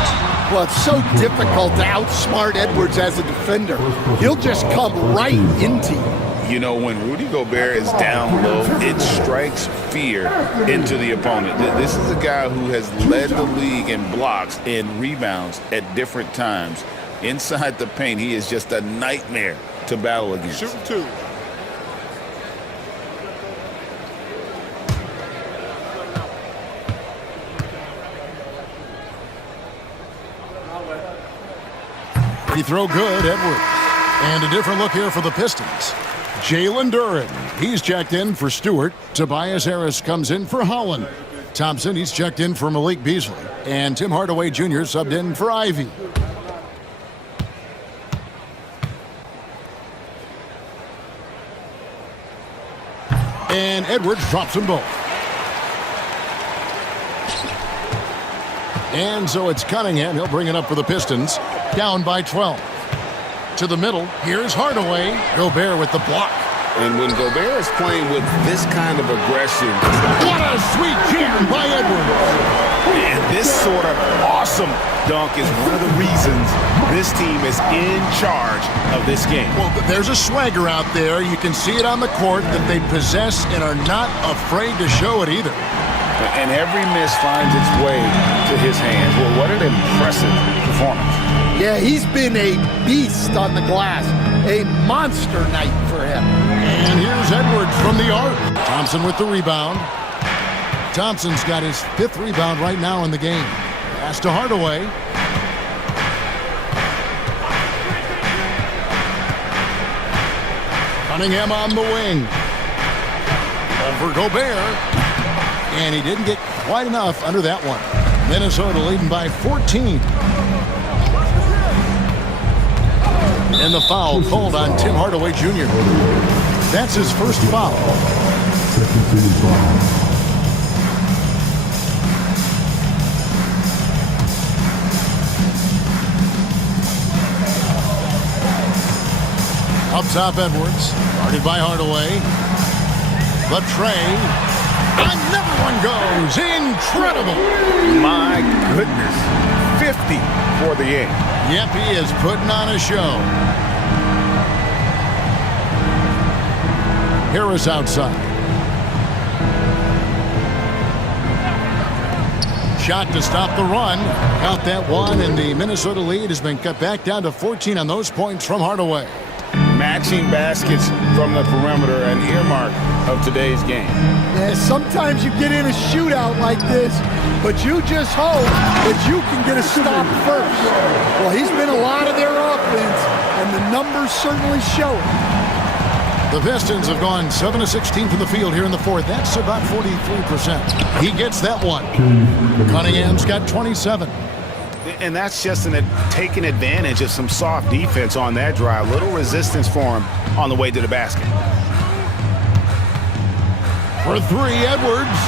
Well, it's so difficult to outsmart Edwards as a defender. He'll just come right into you. You know, when Rudy Gobert is down low, it strikes fear into the opponent. This is a guy who has led the league in blocks and rebounds at different times. Inside the paint, he is just a nightmare to battle against. Shoot 2. Free throw good, Edwards. And a different look here for the Pistons. Jalen Duren, he's checked in for Stewart. Tobias Harris comes in for Holland. Thompson, he's checked in for Malik Beasley. And Tim Hardaway Jr. subbed in for Ivy. And Edwards drops them both. And so it's Cunningham. He'll bring it up for the Pistons. Down by 12. To the middle. Here's Hardaway. Gobert with the block. And when Gobert is playing with this kind of aggression, What a sweet jam by Edwards. and this sort of awesome dunk is one of the reasons this team is in charge of this game. Well, there's a swagger out there. You can see it on the court that they possess and are not afraid to show it either. And every miss finds its way to his hands. Well, what an impressive performance. Yeah, he's been a beast on the glass. A monster night for him. And here's Edwards from the arc. Thompson with the rebound. Thompson's got his 5th rebound right now in the game. Pass to Hardaway. Cunningham on the wing. Over Gobert. And he didn't get quite enough under that one. Minnesota leading by 14. And the foul called on Tim Hardaway Jr. That's his first foul. Second team foul. Up top, Edwards. Guarded by Hardaway. The tray. Another one goes. Incredible. My goodness. 50 for the game. Yep, he is putting on a show. Harris outside. Shot to stop the run. Count that one, and the Minnesota lead has been cut back down to 14 on those points from Hardaway. matching baskets from the perimeter, an earmark of today's game. Yeah, sometimes you get in a shootout like this, but you just hope that you can get a stop first. Well, he's been a lot of their offense, and the numbers certainly show it. The Pistons have gone 7 of 16 from the field here in the fourth. That's about 43%. He gets that one. Cunningham's got 27. And that's just taking advantage of some soft defense on that drive. Little resistance for him on the way to the basket. For three, Edwards.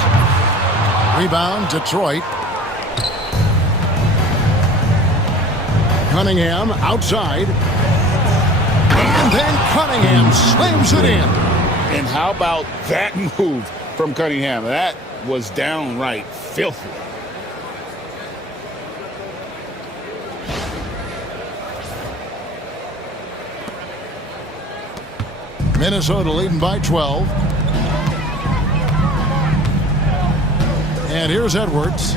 Rebound, Detroit. Cunningham outside. And then Cunningham slams it in. And how about that move from Cunningham? That was downright filthy. Minnesota leading by 12. And here's Edwards.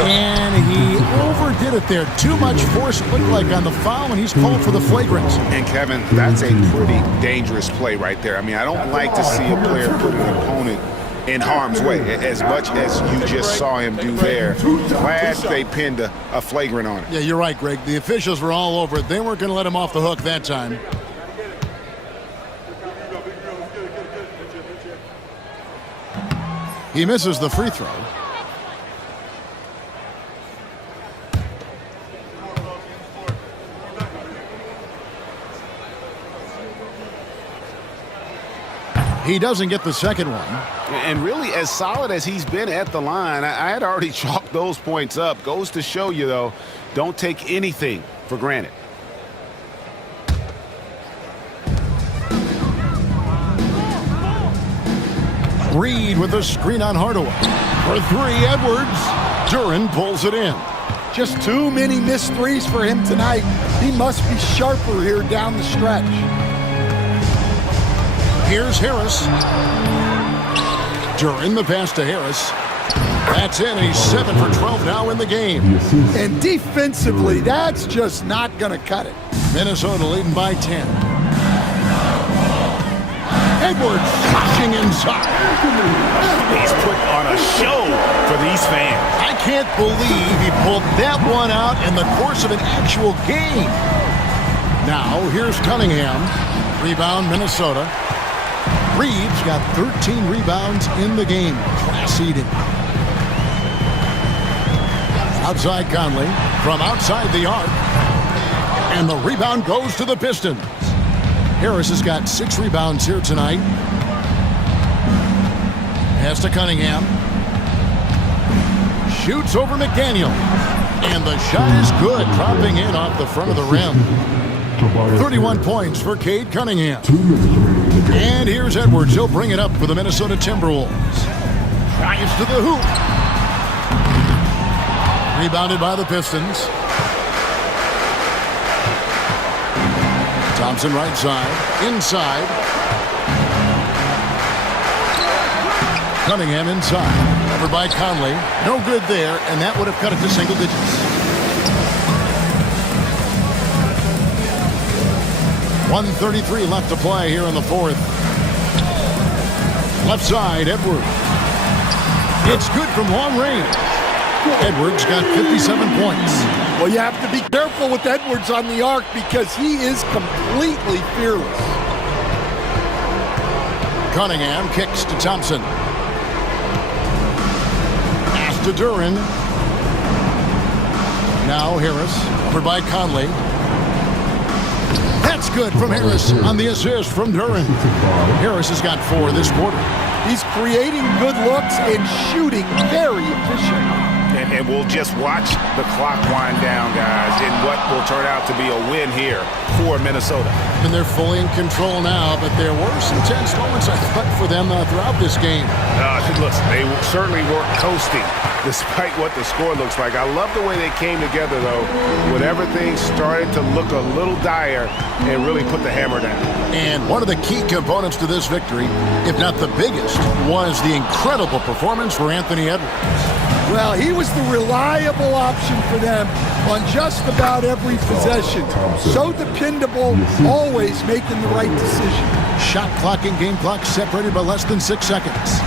And he overdid it there. Too much force, it looked like, on the foul, and he's called for the flagrant. And, Kevin, that's a pretty dangerous play right there. I mean, I don't like to see a player put an opponent in harm's way as much as you just saw him do there. Glad they pinned a flagrant on it. Yeah, you're right, Greg. The officials were all over it. They weren't going to let him off the hook that time. He misses the free throw. He doesn't get the second one. And really, as solid as he's been at the line, I had already chalked those points up. Goes to show you, though, don't take anything for granted. Reed with a screen on Hardaway. For three, Edwards. Duren pulls it in. Just too many missed threes for him tonight. He must be sharper here down the stretch. Here's Harris. Duren the pass to Harris. That's in. He's 7 for 12 now in the game. And defensively, that's just not going to cut it. Minnesota leading by 10. Edwards pushing inside. He's put on a show for these fans. I can't believe he pulled that one out in the course of an actual game. Now, here's Cunningham. Rebound, Minnesota. Reed's got 13 rebounds in the game. Class eating. Outside Conley from outside the arc. And the rebound goes to the Pistons. Harris has got 6 rebounds here tonight. Pass to Cunningham. Shoots over McDaniel. And the shot is good, dropping in off the front of the rim. 31 points for Cade Cunningham. And here's Edwards. He'll bring it up for the Minnesota Timberwolves. Drives to the hoop. Rebounded by the Pistons. Thompson right side. Inside. Cunningham inside. Covered by Conley. No good there, and that would have cut it to single digits. 1:33 left to play here in the fourth. Left side, Edwards. It's good from long range. Edwards got 57 points. Well, you have to be careful with Edwards on the arc because he is completely fearless. Cunningham kicks to Thompson. Pass to Duren. Now Harris, covered by Conley. That's good from Harris on the assist from Duren. Harris has got 4 this quarter. He's creating good looks and shooting very efficient. And we'll just watch the clock wind down, guys, in what will turn out to be a win here for Minnesota. And they're fully in control now, but there were some tense moments, I thought, for them throughout this game. Listen, they certainly weren't coasting, despite what the score looks like. I love the way they came together, though, when everything started to look a little dire and really put the hammer down. And one of the key components to this victory, if not the biggest, was the incredible performance for Anthony Edwards. Well, he was the reliable option for them on just about every possession. So dependable, always making the right decision. Shot clock and game clock separated by less than 6 seconds.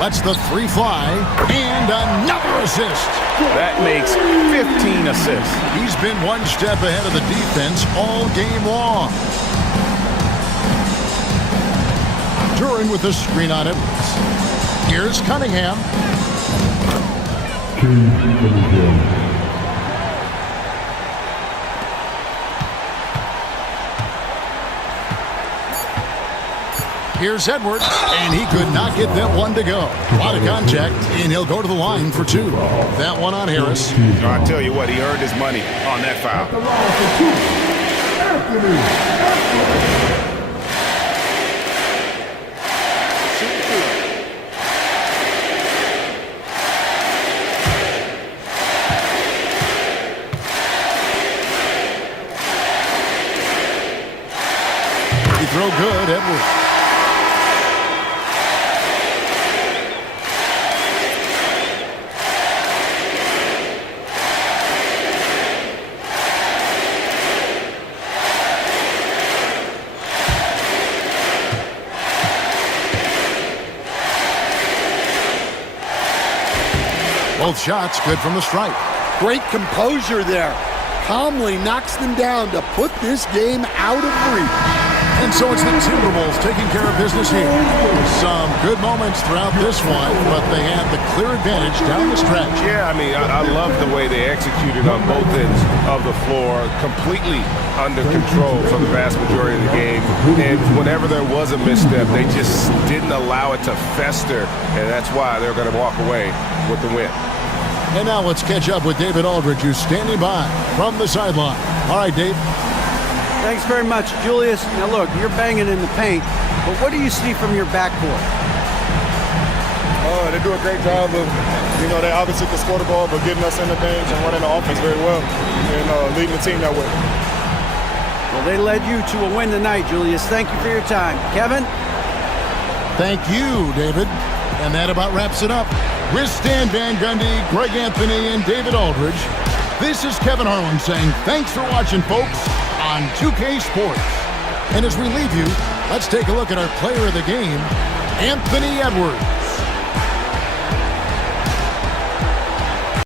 Lets the three fly, and another assist. That makes 15 assists. He's been one step ahead of the defense all game long. Duran with the screen on Edwards. Here's Cunningham. Here's Edwards, and he could not get that one to go. A lot of contact, and he'll go to the line for two. That one on Harris. I tell you what, he earned his money on that foul. He throw good, Edwards. Both shots good from the stripe. Great composure there. Calmly knocks them down to put this game out of reach. And so it's the Timberwolves taking care of business here. Some good moments throughout this one, but they had the clear advantage down the stretch. Yeah, I mean, I love the way they executed on both ends of the floor, completely under control for the vast majority of the game. And whenever there was a misstep, they just didn't allow it to fester, and that's why they're going to walk away with the win. And now let's catch up with David Aldridge, who's standing by from the sideline. All right, Dave. Thanks very much, Julius. Now look, you're banging in the paint, but what do you see from your backcourt? They do a great job of, they obviously can score the ball, but getting us into things and running the offense very well and leading the team that way. Well, they led you to a win tonight, Julius. Thank you for your time. Kevin? Thank you, David. And that about wraps it up. With Stan Van Gundy, Greg Anthony, and David Aldridge, this is Kevin Harlan saying thanks for watching, folks, on 2K Sports. And as we leave you, let's take a look at our player of the game, Anthony Edwards.